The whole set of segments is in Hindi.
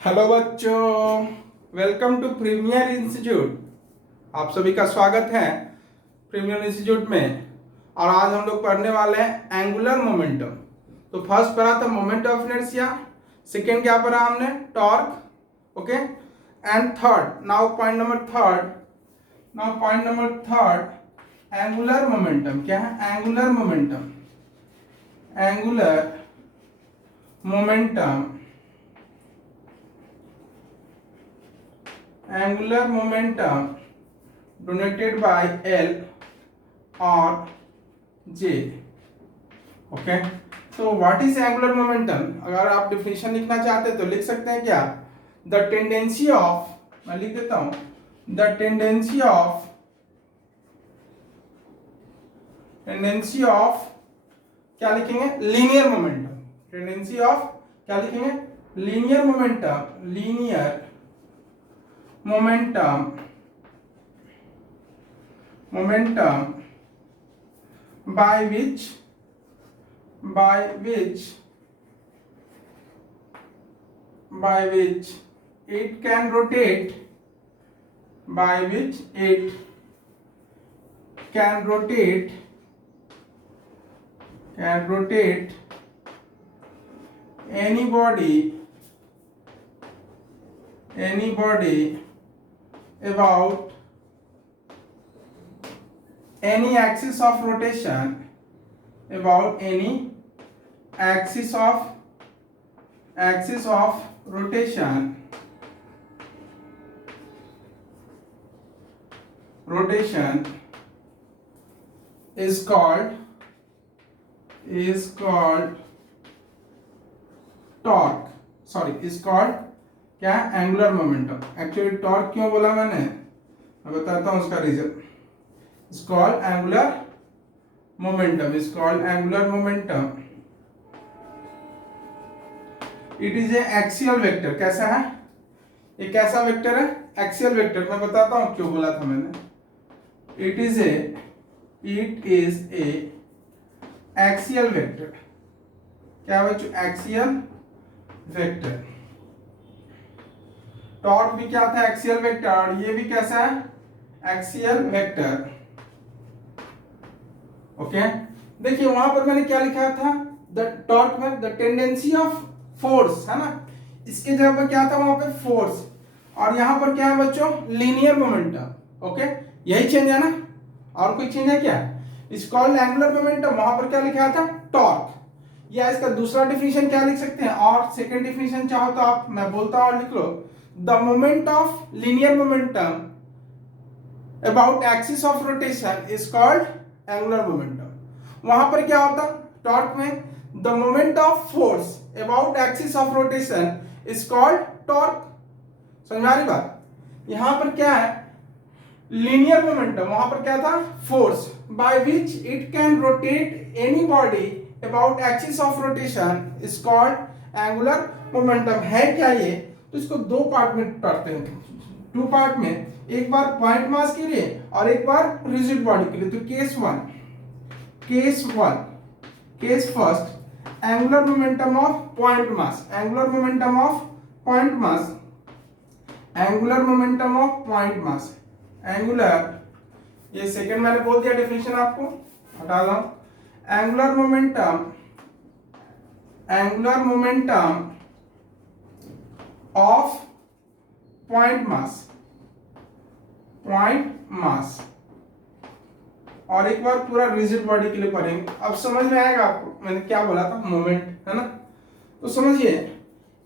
हेलो बच्चों, वेलकम टू प्रीमियर इंस्टीट्यूट। आप सभी का स्वागत है प्रीमियर इंस्टीट्यूट में। और आज हम लोग पढ़ने वाले हैं एंगुलर मोमेंटम। तो फर्स्ट पढ़ा था मोमेंट ऑफ इनर्शिया, सेकेंड क्या पढ़ा हमने, torque, okay. And third, now point number third, angular momentum. क्या है angular momentum? Angular momentum, angular momentum denoted by L or J, okay. तो व्हाट इज एंगुलर मोमेंटम? अगर आप डिफिनेशन लिखना चाहते हैं तो लिख सकते हैं क्या, द टेंडेंसी ऑफ, मैं लिख देता हूं, द टेंडेंसी ऑफ क्या लिखेंगे, लीनियर मोमेंटम। टेंडेंसी ऑफ क्या लिखेंगे, linear momentum, linear momentum by which it can rotate, by which it can rotate any body about any axis of rotation, about any axis of rotation is called torque, is called क्या, एंगुलर मोमेंटम। एक्चुअली टॉर्क क्यों बोला मैंने, मैं बताता हूं उसका reason. Is called angular momentum, it is a axial vector. कैसा है, ये कैसा वेक्टर है, एक्सियल वेक्टर। मैं बताता हूं क्यों बोला था मैंने। It is a axial vector. क्या बच्चों, एक्सियल वेक्टर। टॉर्क भी क्या था, एक्सियल वेक्टर, और ये भी कैसा है, एक्सियल वेक्टर, ओके। देखिए वहां पर मैंने क्या लिखा था, द टॉर्क में द टेंडेंसी ऑफ फोर्स, है ना। इसके जगह पर क्या था, वहां पे फोर्स, और यहां पर क्या है बच्चों, लीनियर मोमेंटम, ओके। यही चेंज है ना, और कोई चेंज है क्या? इस कॉल्ड एंगुलर मोमेंटम, वहां पर क्या लिखा था, टॉर्क। या इसका दूसरा डिफिनेशन क्या लिख सकते हैं, और सेकंड डिफिनेशन चाहो तो आप, मैं बोलता हूं और लिख लो, the moment of linear momentum about axis of rotation is called angular momentum. वहां पर क्या होता, टॉर्क में the moment of force about axis of rotation is called torque. समझ में आ रही बात? यहां पर क्या है, लीनियर मोमेंटम, वहां पर क्या था, force, by which it can rotate any body about axis of rotation is called angular momentum. है क्या ये, तो इसको दो पार्ट में पढ़ते हैं, टू पार्ट में, एक बार पॉइंट मास के लिए और एक बार रिजिड बॉडी के लिए। तो case first, angular momentum of point mass, angular momentum of point mass, angular, ये सेकंड मैंने बोल दिया डिफिनेशन, आपको हटा दो। Angular momentum of point mass, और एक बार पूरा रिजिड बॉडी के लिए पढ़ेंगे। अब समझ में आएगा आपको मैंने क्या बोला था, मोमेंट, है ना। तो समझिए,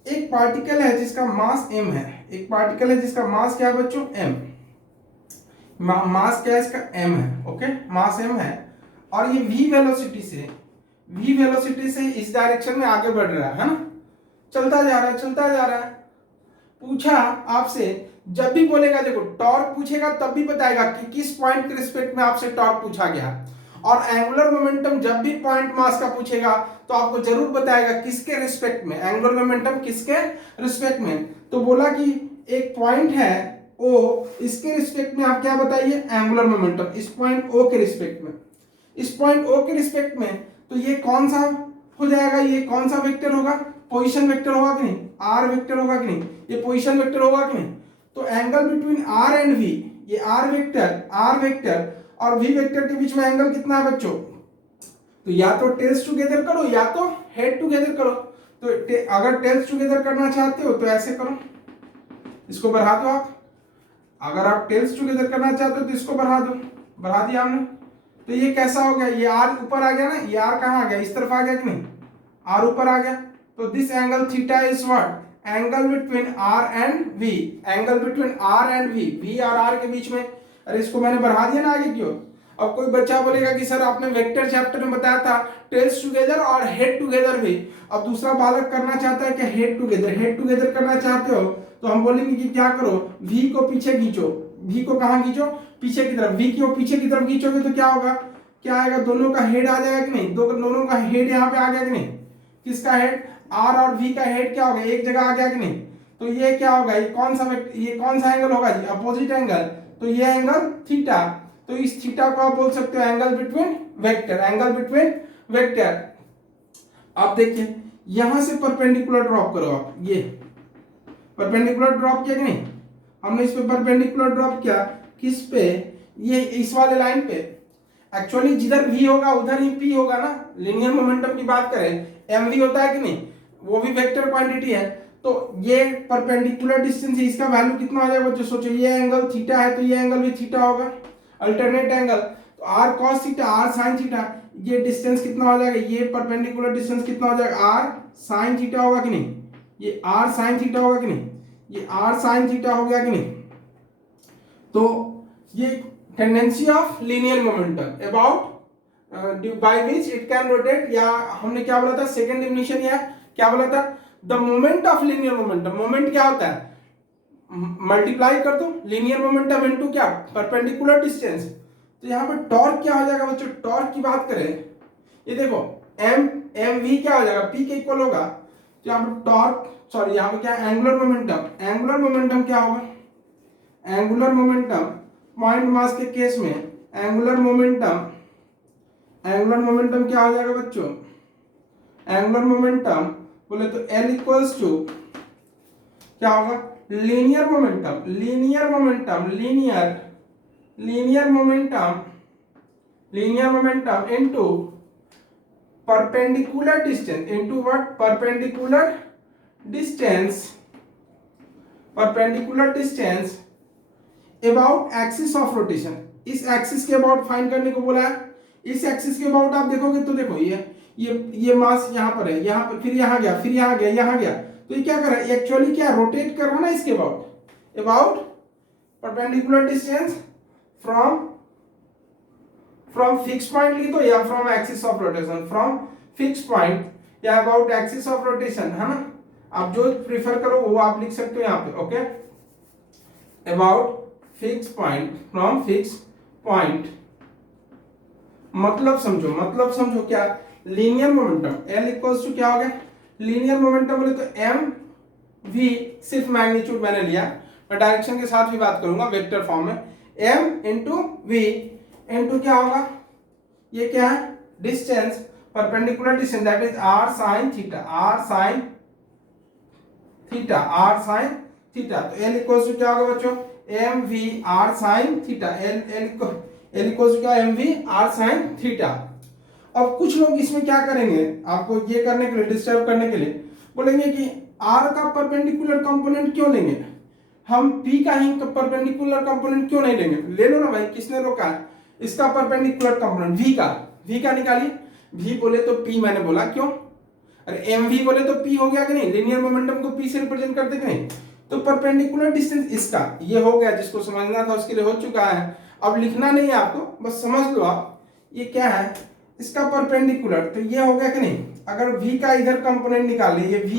एक पार्टिकल है जिसका मास m है, एक पार्टिकल है जिसका मास क्या है बच्चों, m। मास क्या है इसका, m है, ओके, मास m है, और ये v वेलोसिटी से इस डायरेक्शन में आगे बढ़ रहा है ना, चलता जा रहा है। पूछा आपसे, जब भी बोलेगा, देखो टॉर्क पूछेगा तब भी बताएगा कि किस पॉइंट के रिस्पेक्ट में आपसे टॉर्क पूछा गया, और एंगुलर मोमेंटम जब भी पॉइंट मास का पूछेगा तो आपको जरूर बताएगा किसके रिस्पेक्ट में, एंगुलर मोमेंटम किसके रिस्पेक्ट में। तो बोला कि एक पॉइंट है O, इसके रिस्पेक्ट में आप क्या बताइए, एंगुलर मोमेंटम, इस पॉइंट O के रिस्पेक्ट में, इस पॉइंट O के रिस्पेक्ट में। तो ये कौन सा हो जाएगा, ये कौन सा वेक्टर होगा, पोजीशन वेक्टर होगा कि नहीं, आर वेक्टर होगा कि नहीं, ये पोजीशन वेक्टर होगा कि नहीं। तो angle between r and v, ये आर वेक्टर और वी वेक्टर के बीच में एंगल कितना है बच्चों, तो या तो टेल्स टुगेदर करो या तो हेड टुगेदर करो। तो अगर टेल्स टुगेदर करना चाहते हो तो ऐसे करो, इसको बढ़ा दो आप। अगर आप टेल्स टुगेदर करना चाहते हो तो इसको बढ़ा दो, बढ़ा दिया हमने। तो ये कैसा हो गया, ये आर ऊपर आ गया ना, ये आर कहाँ आ गया, इस तरफ आ गया कि नहीं, आर ऊपर आ गया। तो this angle theta is what, angle between r and v, angle between r and v और आर के बीच में। अरे इसको मैंने बढ़ा दिया ना आगे क्यों। अब कोई बच्चा बोलेगा कि सर आपने वेक्टर चैप्टर में बताया था टेल्स टुगेदर और हेड टुगेदर भी, अब दूसरा बालक करना चाहता है कि हेड टुगेदर करना चाहते हो तो हम बोलेंगे कि क्या करो, वी को पीछे खींचो, वी को कहाँ खींचो, पीछे की तरफ। वी को पीछे की तरफ खींचोगे तो क्या होगा, क्या आएगा, दोनों का हेड आ जाएगा कि नहीं, दोनों का हेड यहाँ पे आ गया कि नहीं। किसका हेड, आर और वी का हेड क्या होगा, एक जगह आ गया कि नहीं। तो ये क्या होगा, ये कौन सा एंगल होगा जी, अपोजिट एंगल। तो ये एंगल थीटा, तो इस थीटा को आप बोल सकते हो एंगल बिटवीन वेक्टर। अब देखिए यहां से परपेंडिकुलर ड्रॉप करो आप, ये परपेंडिकुलर ड्रॉप किया कि नहीं, हमने इस पे परपेंडिकुलर ड्रॉप किया, किस पे, ये इस वाले लाइन पे। एक्चुअली जिधर v होगा उधर ही p होगा ना, लीनियर मोमेंटम की बात करें mv होता है कि नहीं, वो भी वेक्टर क्वांटिटी है। तो ये परपेंडिकुलर डिस्टेंस है, इसका वैल्यू कितना आ जाएगा बच्चों, सोचो ये एंगल थीटा है तो ये एंगल भी थीटा होगा, अल्टरनेट एंगल। तो r cos theta r sin theta, ये डिस्टेंस कितना हो जाएगा, ये परपेंडिकुलर डिस्टेंस कितना हो जाएगा, r sin थीटा होगा कि नहीं, ये r sin थीटा होगा कि नहीं, ये r sin थीटा हो गया कि नहीं। तो ये tendency of linear momentum about by which it can rotate, या हमने क्या बोला था सेकंड डेफिनेशन, या क्या बोला था, the moment of linear momentum. Moment क्या होता है, मल्टीप्लाई कर दो लीनियर मोमेंटम इनटू क्या, परपेंडिकुलर डिस्टेंस। तो यहाँ पर टॉर्क क्या हो जाएगा बच्चों, टॉर्क की बात करें, ये देखो एम वी क्या हो जाएगा, पी के इक्वल होगा। तो यहाँ पर टॉर्क, सॉरी यहाँ पर क्या, एंगुलर मोमेंटम क्या होगा, एंगुलर मोमेंटम पॉइंट मास के केस में एंगुलर मोमेंटम क्या हो जाएगा बच्चों, एंगुलर मोमेंटम बोले तो L इक्वल्स टू क्या होगा, linear momentum into perpendicular distance, into what, perpendicular distance about axis of rotation. इस एक्सिस के अबाउट फाइंड करने को बोला है। इस एक्सिस के अबाउट आप देखोगे तो देखो ये मास यहाँ पर है, यहाँ पर, फिर यहाँ गया, फिर यहाँ गया, तो ये क्या कर रहा है, एक्चुअली क्या रोटेट कर रहा है ना इसके about perpendicular distance from fix point लिख दो या from axis of rotation, from fix point या अबाउट एक्सिस ऑफ रोटेशन, है ना, आप जो प्रीफर करो वो आप लिख सकते हो यहाँ पे। Okay, about fix point, from fix point, मतलब समझो क्या, linear momentum L equals to क्या हो गया, लीनियर मोमेंटम बोले तो m v, सिर्फ मैग्नीट्यूड मैंने लिया, मैं डायरेक्शन के साथ भी बात करूंगा वेक्टर फॉर्म में, m इंटू v इंटू क्या होगा, ये क्या है, distance, perpendicular distance, that is r sin theta. तो L इक्वल्स टू क्या होगा बच्चों, M V R sine theta, L equals क्या, M V R sine theta. अब कुछ लोग इसमें क्या करेंगे, आपको ये करने के लिए, डिस्टर्ब करने के लिए बोलेंगे कि आर का परपेंडिकुलर कंपोनेंट क्यों लेंगे, हम पी का ही परपेंडिकुलर कंपोनेंट क्यों नहीं लेंगे। ले लो ना भाई, किसने रोका है, इसका परपेंडिकुलर कंपोनेंट वी का निकालिए। वी बोले तो पी, मैंने बोला क्यों, अरे एम वी बोले तो पी हो गया कि नहीं, लीनियर मोमेंटम को पी से रिप्रेजेंट करते कि नहीं। तो परपेंडिकुलर डिस्टेंस इसका ये हो गया, जिसको समझना था उसके लिए हो चुका है, अब लिखना नहीं है आपको, बस समझ लो आप ये क्या है, इसका परपेंडिकुलर, तो ये हो गया कि नहीं। अगर v का इधर कंपोनेंट निकाल ले, ये v,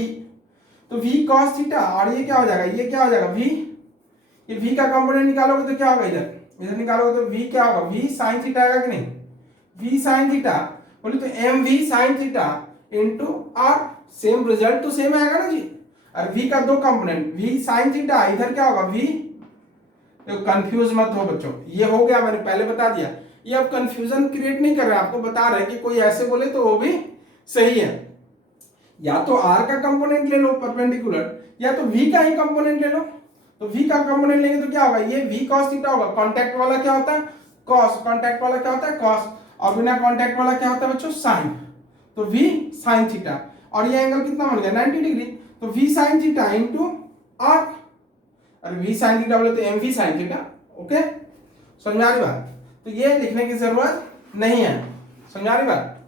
तो v cos थीटा, और ये क्या हो जाएगा, ये क्या हो जाएगा v, ये v का कंपोनेंट निकालोगे तो क्या होगा, इधर निकालोगे तो v क्या होगा, v sin थीटा आएगा कि नहीं, v sin थीटा बोले तो m v sine theta into r, same result तो सेम आएगा ना जी। और v का दो कंपोनेंट, v sin थीटा, इधर क्या होगा v, तो कंफ्यूज मत हो बच्चों, ये हो गया, मैंने पहले बता दिया, ये अब कंफ्यूजन क्रिएट नहीं कर रहे, आपको बता रहे कि कोई ऐसे बोले तो वो भी सही है। या तो r का कंपोनेंट ले लो परपेंडिकुलर, या तो v का ही कंपोनेंट ले लो। तो v का कंपोनेंट लेंगे तो क्या होगा, ये v cos थीटा होगा। कांटेक्ट वाला क्या होता है, cos, कांटेक्ट वाला क्या होता है, cos, और बिना कांटेक्ट वाला क्या होता है बच्चों, sin। तो v sin थीटा, और ये एंगल कितना बन गया 90 डिग्री। तो v sin theta into r, अरे v sin थीटा बोले तो mv sin थीटा। ओके, समझ में आ रही बात? तो ये लिखने की जरूरत नहीं है, समझ आ रही बात?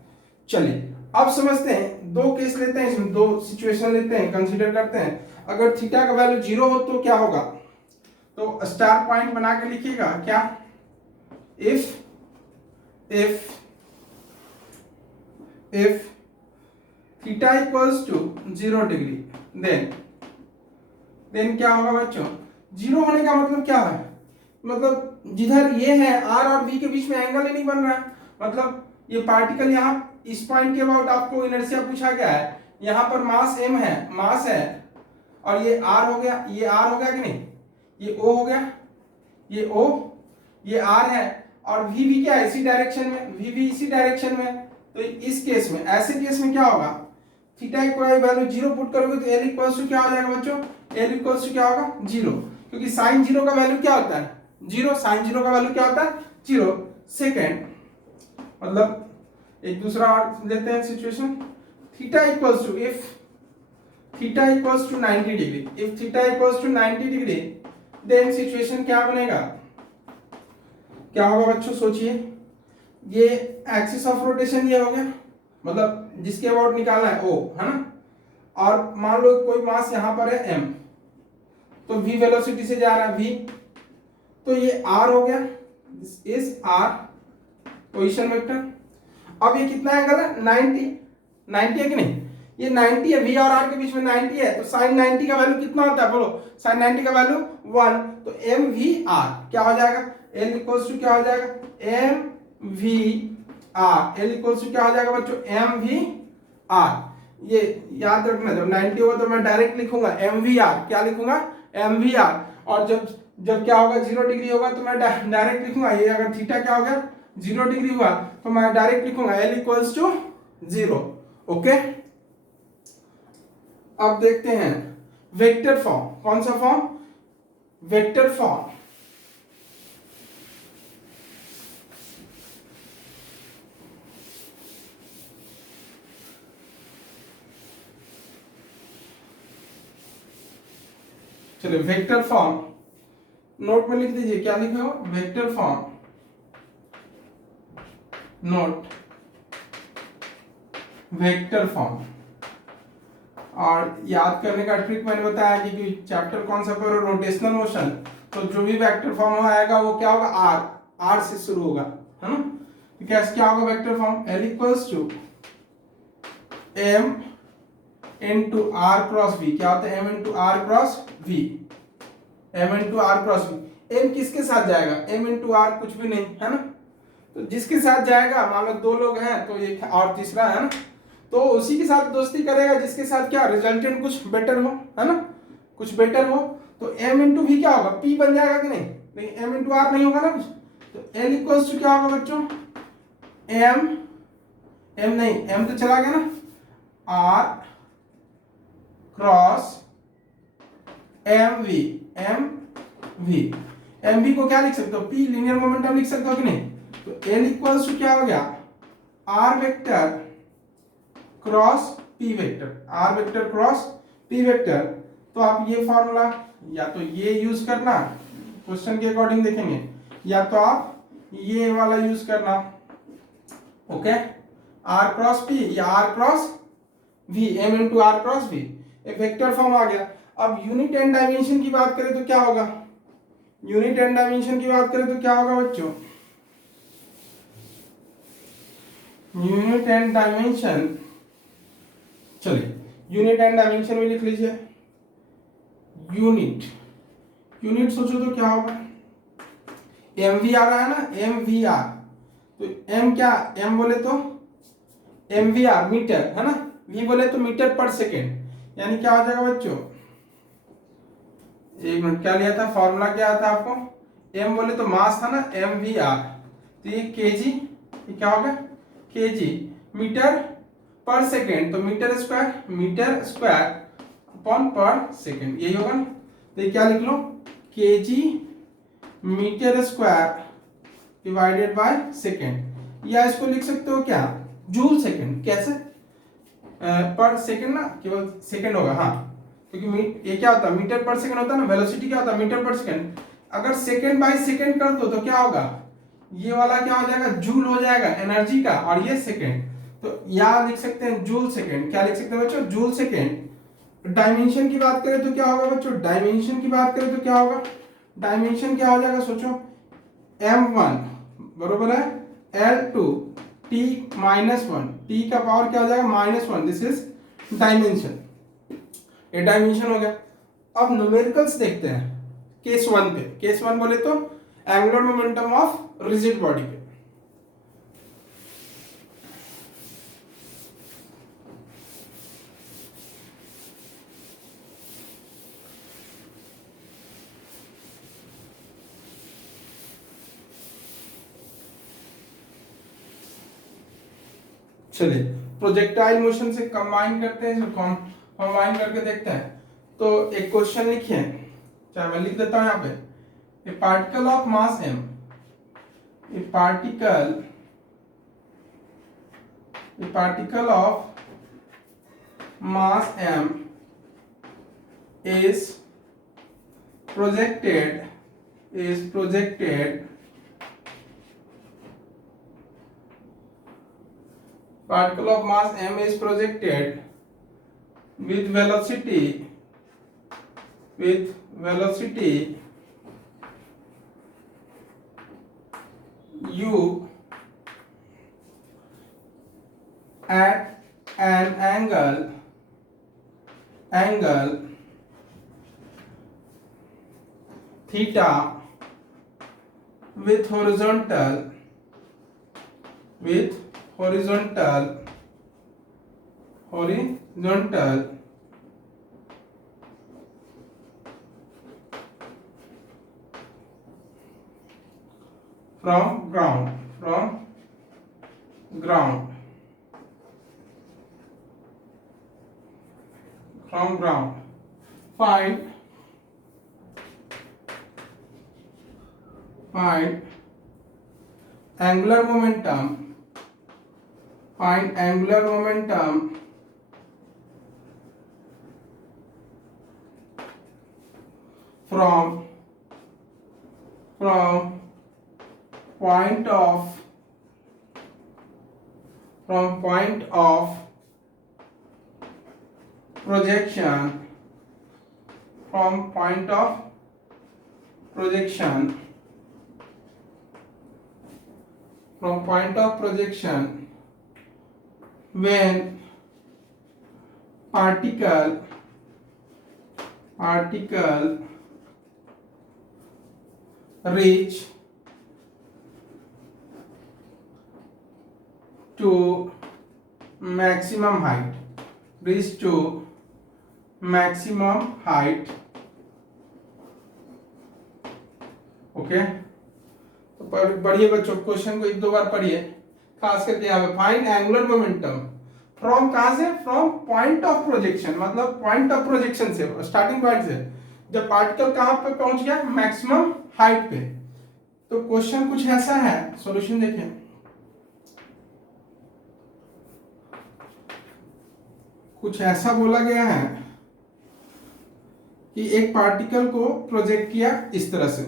चलिए अब समझते हैं, दो केस लेते हैं, इसमें दो सिचुएशन लेते हैं, कंसीडर करते हैं। अगर थीटा का वैल्यू 0 हो तो क्या होगा, तो स्टार पॉइंट बना के लिखिएगा क्या, if theta equals to 0 degree, then क्या होगा बच्चों, 0 होने का मतलब क्या है, मतलब जिधर ये है r और v के बीच में एंगल ही नहीं बन रहा है, मतलब ये पार्टिकल यहाँ इस पॉइंट के अबाउट आपको इनर्शिया पूछा गया है, यहाँ पर मास m है, मास है, और ये r हो गया, ये r हो गया कि नहीं, ये o हो गया, ये o, ये r है, और v भी क्या है, इसी डायरेक्शन में, v भी इसी डायरेक्शन में। तो इस केस में, ऐसे केस में क्या होगा, थीटा इक्वल वैल्यू 0 पुट करोगे तो l इक्वल्स टू क्या हो जाएगा बच्चों, l इक्वल्स टू क्या होगा 0, क्योंकि साइन 0 का वैल्यू क्या होता है 0, साइन 0 का वैल्यू क्या होता है 0। सेकेंड, मतलब एक दूसरा और लेते हैं situation, theta equals to, if theta equals to 90 degree, if theta equals to 90 degree, then situation क्या बनेगा, क्या होगा बच्चों सोचिए, ये एक्सिस ऑफ रोटेशन ये हो गया, मतलब जिसके अबाउट निकालना है ओ, है ना, और मान लो कोई मास यहां पर है m, तो v वेलोसिटी से जा रहा है v, तो ये r हो गया, this is r position vector. अब ये कितना एंगल है 90 है कि नहीं, ये 90 है, v और r के बीच में 90 है, तो sin 90 का वैल्यू कितना होता है बोलो, sin 90 का वैल्यू 1, तो mvr क्या हो जाएगा, l इक्वल्स टू क्या हो जाएगा mvr, l इक्वल्स टू क्या हो जाएगा बच्चों mvr। ये याद रखना, जब 90 होगा तो मैं डायरेक्ट लिखूंगा mvr, क्या लिखूंगा mvr, और जब क्या होगा 0 डिग्री होगा तो मैं डायरेक्ट लिखूंगा, ये अगर थीटा क्या हो गया 0 डिग्री हुआ तो मैं डायरेक्ट लिखूंगा l इक्वल्स टू 0। ओके, अब देखते हैं वेक्टर फॉर्म, कौन सा फॉर्म, वेक्टर फॉर्म। चलिए वेक्टर फॉर्म नोट में लिख दीजिए, क्या लिखे हो, vector form note, vector form. और याद करने का ट्रिक मैंने बताया कि चैप्टर कौन सा पर रोटेशनल मोशन, तो जो भी वेक्टर फॉर्म आएगा वो क्या होगा r से शुरू होगा, है ना, तो क्या होगा vector form, l equals to m into r cross v, क्या होता है m into r cross v, m into r cross v। m किसके साथ जाएगा, m इंटू r कुछ भी नहीं, है ना, तो जिसके साथ जाएगा, मान लो दो लोग हैं तो एक और तीसरा है ना, तो उसी के साथ दोस्ती करेगा जिसके साथ क्या रिजल्टेंट कुछ बेटर हो, है ना, कुछ बेटर हो, तो m इंटू v क्या होगा p बन जाएगा कि नहीं, लेकिन m इंटू r नहीं होगा ना कुछ, तो l इक्वल्स टू क्या होगा बच्चों m नहीं, m तो चला गया ना, r क्रॉस mv को क्या लिख सकते हो, p लीनियर मोमेंटम लिख सकते हो कि नहीं, तो l इक्वल्स टू क्या हो गया r vector cross p vector, r vector cross p vector. तो आप ये फॉर्मूला या तो ये यूज करना, क्वेश्चन के अकॉर्डिंग देखेंगे, या तो आप ये वाला यूज करना, ओके, r क्रॉस p या r cross v, m into r cross v, एक वेक्टर फॉर्म आ गया। अब यूनिट एंड डायमेंशन की बात करें तो क्या होगा, यूनिट एंड डायमेंशन की बात करें तो क्या होगा बच्चों, यूनिट एंड डायमेंशन, चलिए यूनिट एंड डायमेंशन में लिख लीजिए, यूनिट सोचो तो क्या होगा, mv आ रहा है ना, mvr, तो m क्या, m बोले तो mvr मीटर, है ना, v बोले तो मीटर पर सेकेंड, यानी क्या हो जाएगा बच्चों, एक मिनट, क्या लिया था फॉर्मूला, क्या था आपको, m बोले तो मास था ना mvr, तो ये kg, ये क्या हो गया kg मीटर पर सेकेंड, तो metre square upon per second, यही होगा ना। तो ये क्या लिख लो, KG metre square divided by second, या इसको लिख सकते हो क्या, जूल सेकेंड। कैसे, पर सेकेंड ना, केवल सेकेंड होगा, हाँ, क्योंकि ये क्या होता है, मीटर पर सेकेंड होता है ना, वेलोसिटी क्या होता है, मीटर पर सेकेंड। अगर सेकेंड बाय सेकेंड कर दो तो क्या होगा, ये वाला क्या हो जाएगा, जूल हो जाएगा एनर्जी का, और ये सेकेंड, तो यहाँ लिख सकते हैं जूल सेकेंड। क्या लिख सकते हैं बच्चों, जूल सेकेंड। डायमेंशन की बात करें तो क्या होगा बच्चों, डायमेंशन की बात करें तो क्या होगा, डायमेंशन क्या हो जाएगा, सोचो, m1 बरोबर है L2 t -1, t का पावर क्या हो जाएगा, -1, दिस इज डायमेंशन। ये डायमेंशन हो गया। अब न्यूमेरिकल्स देखते हैं केस 1 पे। केस 1 बोले तो angular momentum of rigid body पे। चलिए प्रोजेक्टाइल मोशन से कंबाइन करते हैं, कंबाइन करके देखते हैं। तो एक क्वेश्चन लिखिए, चाहे मैं लिख देता हूं यहाँ पे, ए particle of mass m, A particle of mass m is projected particle of mass m is projected with velocity u at an angle theta with horizontal from ground. Find angular momentum from point of projection when particle reach to maximum height, okay. तो पढ़िए बच्चों, क्वेश्चन को एक दो बार पढ़िए, खास करके यहाँ पे फाइंड एंगुलर मोमेंटम फ्रॉम, कहां से, फ्रॉम पॉइंट ऑफ प्रोजेक्शन, मतलब पॉइंट ऑफ प्रोजेक्शन से, स्टार्टिंग पॉइंट से, जब पार्टिकल कहां पे पहुंच गया, मैक्सिमम हाइट पे। तो क्वेश्चन कुछ ऐसा है, सॉल्यूशन देखिए, कुछ ऐसा बोला गया है कि एक पार्टिकल को प्रोजेक्ट किया इस तरह से,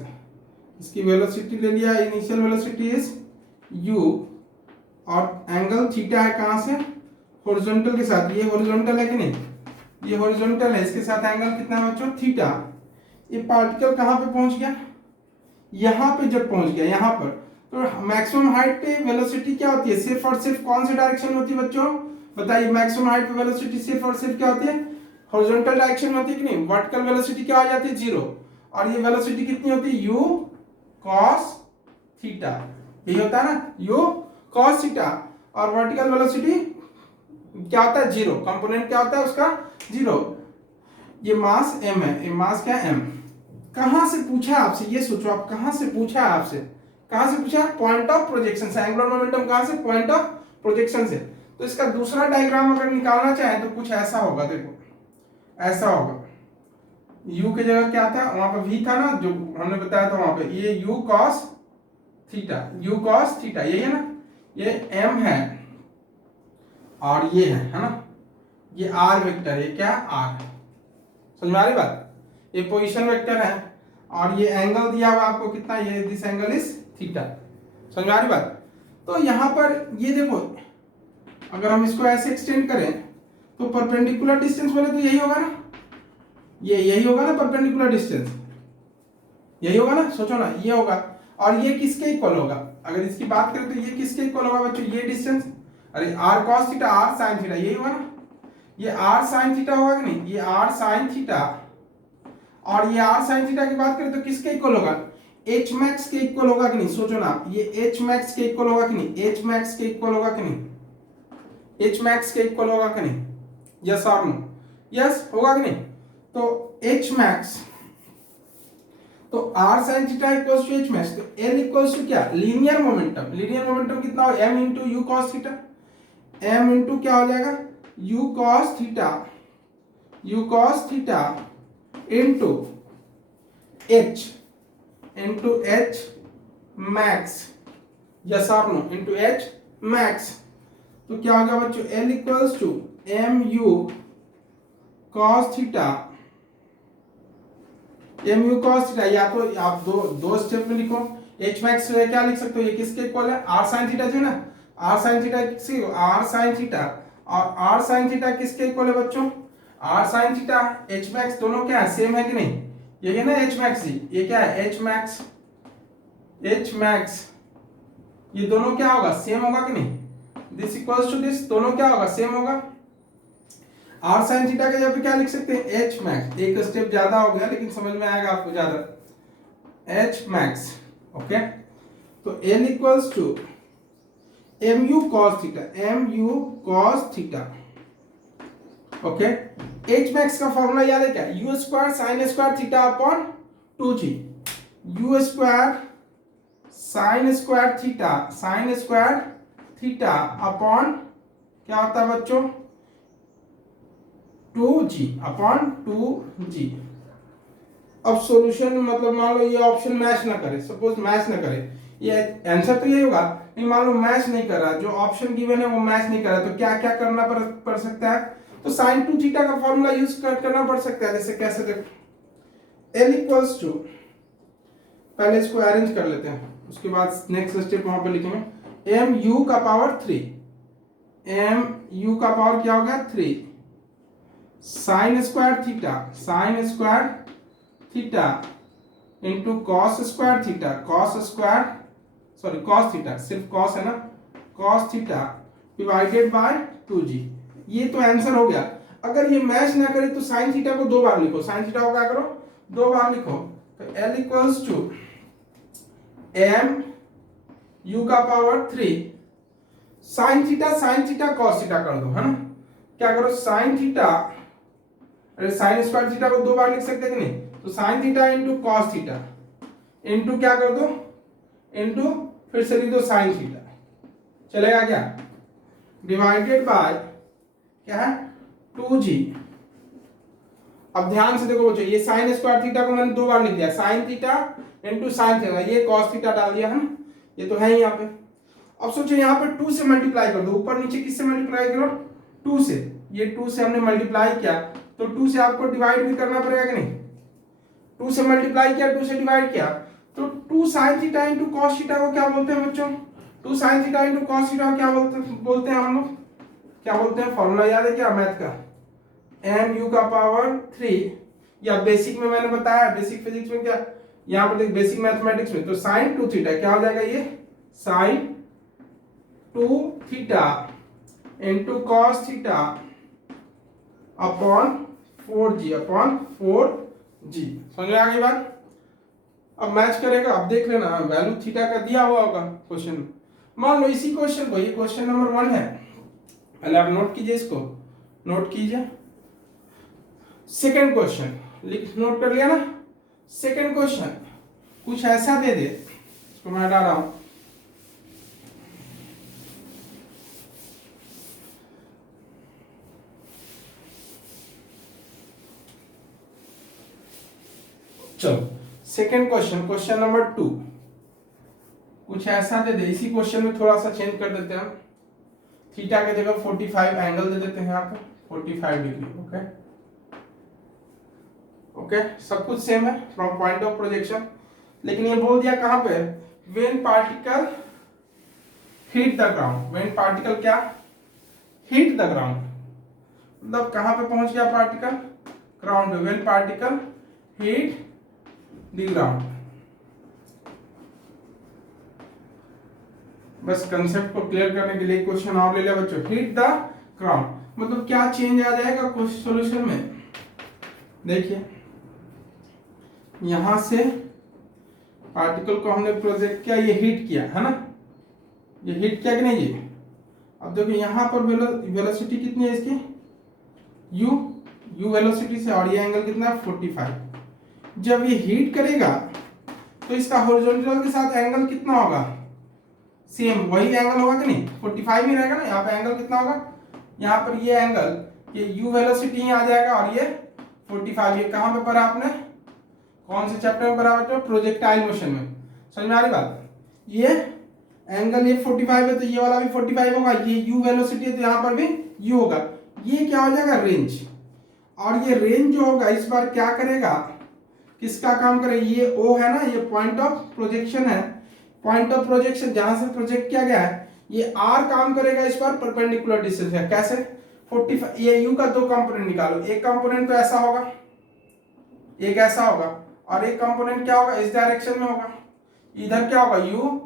इसकी वेलोसिटी ले लिया, इनिशियल वेलोसिटी इज u, और एंगल थीटा है कहां से, हॉरिजॉन्टल के साथ, ये हॉरिजॉन्टल है कि नहीं, ये हॉरिजॉन्टल है, इसके साथ एंगल कितना है बच्चों, थीटा। ये पार्टिकल कहां पे पहुंच गया, यहां पे जब पहुंच गया, यहां पर, तो मैक्सिमम हाइट पे वेलोसिटी क्या होती है, सिर्फ और सिर्फ कौन सी डायरेक्शन होती है बच्चों, बताइए, मैक्सिमम हाइट पे वेलोसिटी सिर्फ और सिर्फ क्या होती है, हॉरिजॉन्टल डायरेक्शन होती है कि नहीं, वर्टिकल वेलोसिटी क्या हो जाती है, 0, और ये वेलोसिटी कितनी होती है, u cos थीटा, यही होता है ना, u cos थीटा, और वर्टिकल वेलोसिटी क्या होता है, 0, कंपोनेंट क्या होता है उसका, 0। ये मास m है, ये मास क्या m, कहां से पूछा आपसे, ये सोचो आप, कहां से पूछा आपसे, कहां से पूछा, पॉइंट ऑफ प्रोजेक्शन से, एंगुलर मोमेंटम कहां से, पॉइंट ऑफ प्रोजेक्शन से। तो इसका दूसरा डायग्राम अगर निकालना चाहे तो कुछ ऐसा होगा, देखो ऐसा होगा। u की जगह क्या था, वहां पर v था ना जो हमने बताया था वहां पे, ये u cos theta, u cos theta यही है ना, ये m है और ये है ना, ये r वेक्टर, ये क्या r है, समझ में आ रही बात। ये पोजीशन वेक्टर है और ये एंगल दिया हुआ आपको कितना, ये दिस एंगल इज थीटा, समझ में आ रही बात। तो यहां पर ये देखो, अगर हम इसको ऐसे एक्सटेंड करें तो परपेंडिकुलर डिस्टेंस बोले तो यही होगा ना, ये यही होगा ना परपेंडिकुलर डिस्टेंस, यही होगा ना, सोचो ना ये होगा। और ये किसके इक्वल होगा, अगर इसकी बात करें तो ये किसके इक्वल होगा बच्चों, ये डिस्टेंस, अरे r cos theta r sin theta यही होगा ना, ये r sin थीटा होगा कि नहीं, ये r sin थीटा, और ये r sin थीटा की बात करें तो किसके इक्वल होगा, h max के इक्वल होगा कि नहीं, सोचो ना, ये h max के इक्वल होगा कि नहीं, h max के इक्वल होगा कि नहीं, h max के इक्वल होगा कि नहीं, यस और नो, यस होगा कि नहीं। तो h max, तो r sin theta equals to h max, तो l इक्वल्स टू क्या, लीनियर मोमेंटम, लीनियर मोमेंटम कितना हो, m into u cos theta, m into क्या हो जाएगा, u cos theta, u cos theta into h max, yes और नो, इंटू h max, तो क्या हो गया बच्चों, l equals to mu cos theta, mu cos theta, या तो आप दो स्टेप में लिखो, h max क्या लिख सकते हो, ये किसके इक्वल है, r sin थीटा जो है ना, r sin थीटा किसके, r sin थीटा, और r sin थीटा किसके इक्वल है बच्चों, r sin theta h max दोनों क्या है, सेम है कि नहीं, ये है ना h max जी, ये क्या है h max, h max ये दोनों क्या होगा, सेम होगा कि नहीं, दिस इक्वल्स टू दिस, दोनों क्या होगा, सेम होगा। r sin थीटा के जगह पे क्या लिख सकते हैं, h max, एक स्टेप ज्यादा हो गया लेकिन समझ में आएगा आपको ज्यादा, h max, ओके। तो l equals to mu cos theta, mu cos theta, okay. h max का फॉर्मूला याद है क्या, u square sine square theta upon 2g, u square sine square theta, sine square theta upon क्या होता है बच्चों, 2g अपॉन 2g। अब सॉल्यूशन मतलब मान लो ये ऑप्शन मैच ना करे, सपोज मैच ना करे, ये आंसर तो यही होगा, नहीं मान लो मैच नहीं कर रहा, जो ऑप्शन गिवन है वो मैच नहीं कर रहा, तो क्या क्या करना पड़ सकता है, तो साइन 2 थीटा का फॉर्मूला यूज करना पड़ सकता है, जैसे कैसे देखो, l इक्वल्स टू, पहले इसको अरेंज कर लेते हैं, उसके बाद नेक्स्ट स्टेप वहां पे लिखेंगे, mu का पावर 3, mu का पावर क्या हो गया 3, sign square theta, sine square theta into cos square theta, cos square sorry cos theta, सिर्फ कॉस है ना, cos theta divided by 2g, ये तो आंसर हो गया। अगर ये मैच ना करे तो साइन थीटा को दो बार लिखो, साइन थीटा को क्या करो, दो बार लिखो, तो l equals to m u का power 3 sine theta cos theta कर दो, है ना, क्या करो साइन थीटा, अरे साइन स्क्वायर थीटा को दो बार लिख सकते हैं कि नहीं, तो sine theta into cos theta into क्या कर दो, इंटू फिर से लिख दो साइन थीटा, चलेगा क्या, डिवाइडेड बाय क्या है 2g। अब ध्यान से देखो बच्चों, ये साइन स्क्वायर थीटा को मैंने दो बार लिख दिया, sign theta into sine theta, ये कॉस थीटा डाल दिया है ना, ये तो है ही यहाँ पे। अब सोचो यहाँ पे 2 से मल्टीप्लाई कर दो, ऊपर नीचे किससे मल्टीप्लाई करो, 2 से, ये 2 से हमने मल्टीप्लाई किया तो 2 से आपको डिवाइड भी करना पड़ेगा कि नहीं, 2 से मल्टीप्लाई किया 2 से डिवाइड किया, तो 2 sin theta into cos theta को क्या बोलते हैं बच्चों, 2 sin theta into cos theta को क्या बोलते हैं हम लोग, क्या बोलते हैं, फॉर्मूला याद है क्या मैथ का, mu का पावर 3, या बेसिक में मैंने बताया, बेसिक फिजिक्स में क्या, यहाँ पर देख बेसिक मैथमेटिक्स में, तो sin 2 थीटा क्या हो जाएगा, ये sin 2 theta into cos theta upon 4g, समझ में आ गई बात। अब मैच करेगा, अब देख लेना वैल्यू थीटा का दिया हुआ होगा क्वेश्चन, मान लो इसी क्वेश्चन को, ये क्वेश्चन नंबर 1 है, पहले आप नोट कीजिए, इसको नोट कीजिए, सेकंड क्वेश्चन लिख नोट कर लिया ना, सेकंड क्वेश्चन कुछ ऐसा दे दे, इसको मैं हटा रहा हूं, चलो सेकेंड क्वेश्चन, क्वेश्चन नंबर 2 कुछ ऐसा दे दे, इसी क्वेश्चन में थोड़ा सा चेंज कर देते हैं हम। थीटा के जगह 45 एंगल दे देते हैं यहाँ पे 45 डिग्री। ओके ओके, सब कुछ सेम है फ्रॉम पॉइंट ऑफ प्रोजेक्शन, लेकिन ये बोल दिया कहां पे, when particle hit the ground. When particle क्या, हिट द ग्राउंड, मतलब कहां पे पहुंच गया पार्टिकल, ग्राउंड पे। When particle hit the ground, बस कंसेप्ट को क्लियर करने के लिए क्वेश्चन और ले लिया बच्चों। हिट द ग्राउंड मतलब क्या चेंज आ जाएगा क्वेश्चन सॉल्यूशन में। देखिए यहां से पार्टिकल को हमने प्रोजेक्ट किया, ये हिट किया है ना, ये हिट किया कि नहीं ये। अब देखो यहां पर वेलोसिटी कितनी है इसकी, u वेलोसिटी से, और ये एंगल कितना है 45। जब ये हिट करेगा तो इसका हॉरिजॉन्टल के साथ एंगल कितना होगा, सेम वही एंगल होगा कि नहीं, 45 ही रहेगा ना। यहाँ पे एंगल कितना होगा, यहाँ पर ये एंगल, ये u वेलोसिटी ही आ जाएगा और ये 45। ये कहां पे पढ़ा आपने, कौन से चैप्टर में पढ़ा बच्चों, प्रोजेक्टाइल मोशन में। समझ में आ रही बात, ये एंगल ये 45 है तो ये वाला भी 45 होगा, ये u वेलोसिटी है तो यहाँ पर भी u होगा। ये क्या हो जाएगा, रेंज। और ये रेंज जो होगा इस बार क्या करेगा, किसका काम करे, ये o है ना, ये पॉइंट ऑफ प्रोजेक्शन है। पॉइंट ऑफ प्रोजेक्शन जहां से प्रोजेक्ट किया गया है, ये r काम करेगा इस बार परपेंडिकुलर डिस्टेंस है। कैसे, 45, ये u का दो कंपोनेंट निकालो, एक कंपोनेंट तो ऐसा होगा, एक ऐसा होगा, और एक कंपोनेंट क्या होगा, इस डायरेक्शन में होगा। इधर क्या होगा, u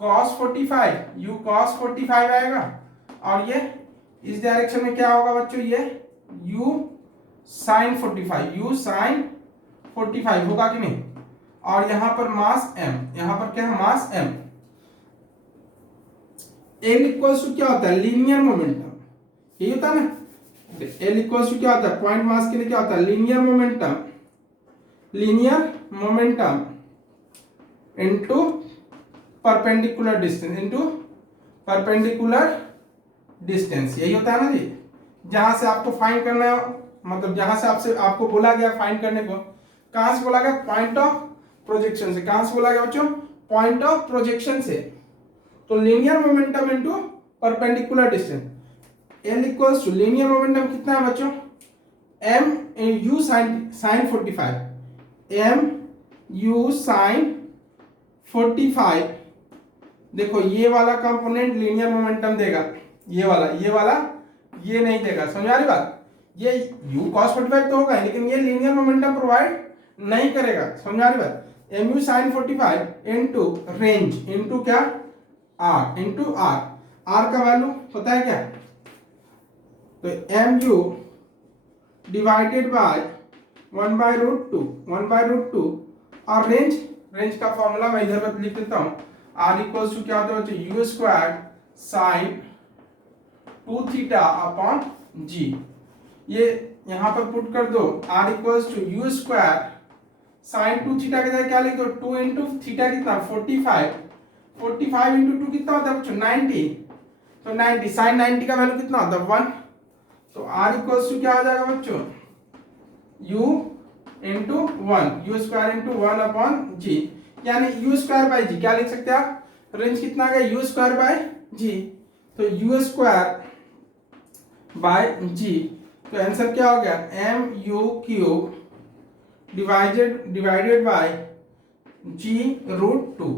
cos 45, u cos 45 आएगा, और ये इस डायरेक्शन में क्या होगा बच्चों, ये u sin 45, u sin 45 होगा कि नहीं। और यहां पर मास m, यहां पर क्या है, मास m। L इक्वल्स टू क्या होता है, लीनियर मोमेंटम, यही होता है ना। L इक्वल्स टू क्या होता है, पॉइंट मास के लिए क्या होता है, linear momentum, linear momentum into perpendicular distance, into perpendicular distance, यही होता है ना जी। जहां से आपको फाइंड करना है, मतलब जहां से आपको बोला गया फाइंड करने को, कहां से बोला गया, पॉइंट ऑफ प्रोजेक्शन से। कहां से बोला गया बच्चों, पॉइंट ऑफ प्रोजेक्शन से। तो linear momentum into perpendicular distance. L equals to linear momentum कितना है बच्चों, m u sin 45, m u sin 45। देखो ये वाला कंपोनेंट लीनियर मोमेंटम देगा, ये वाला ये नहीं देगा। समझ आ रही बात, ये u cos 45 तो होगा लेकिन ये लीनियर मोमेंटम प्रोवाइड नहीं करेगा। समझ आ रही बात, mu sin 45 into range into क्या, r इनटू r का वैल्यू पता है क्या, तो mu डिवाइडेड बाय 1/√2 और रेंज का फॉर्मूला मैं इधर पर लिख देता हूं, r इक्वल्स टू क्या होता है बच्चों, u square sine 2 theta upon g। ये यहां पर पुट कर दो, r equals to u square sine 2 theta के जगह क्या लिख दो, 2 इंटू थीटा कितना 45 इंटू 2 कितना होता है बच्चों 90, तो 90 साइन 90 का वैल्यू कितना होता है 1। तो r इक्वल्स टू क्या आ जाएगा बच्चों, u into 1, u square into 1 upon g, यानी u स्क्वायर बाय g। क्या लिख सकते हैं आप, रेंज कितना आ गया, u स्क्वायर बाय g, तो u स्क्वायर बाय g। तो आंसर क्या हो गया, mu cube divided by g√2।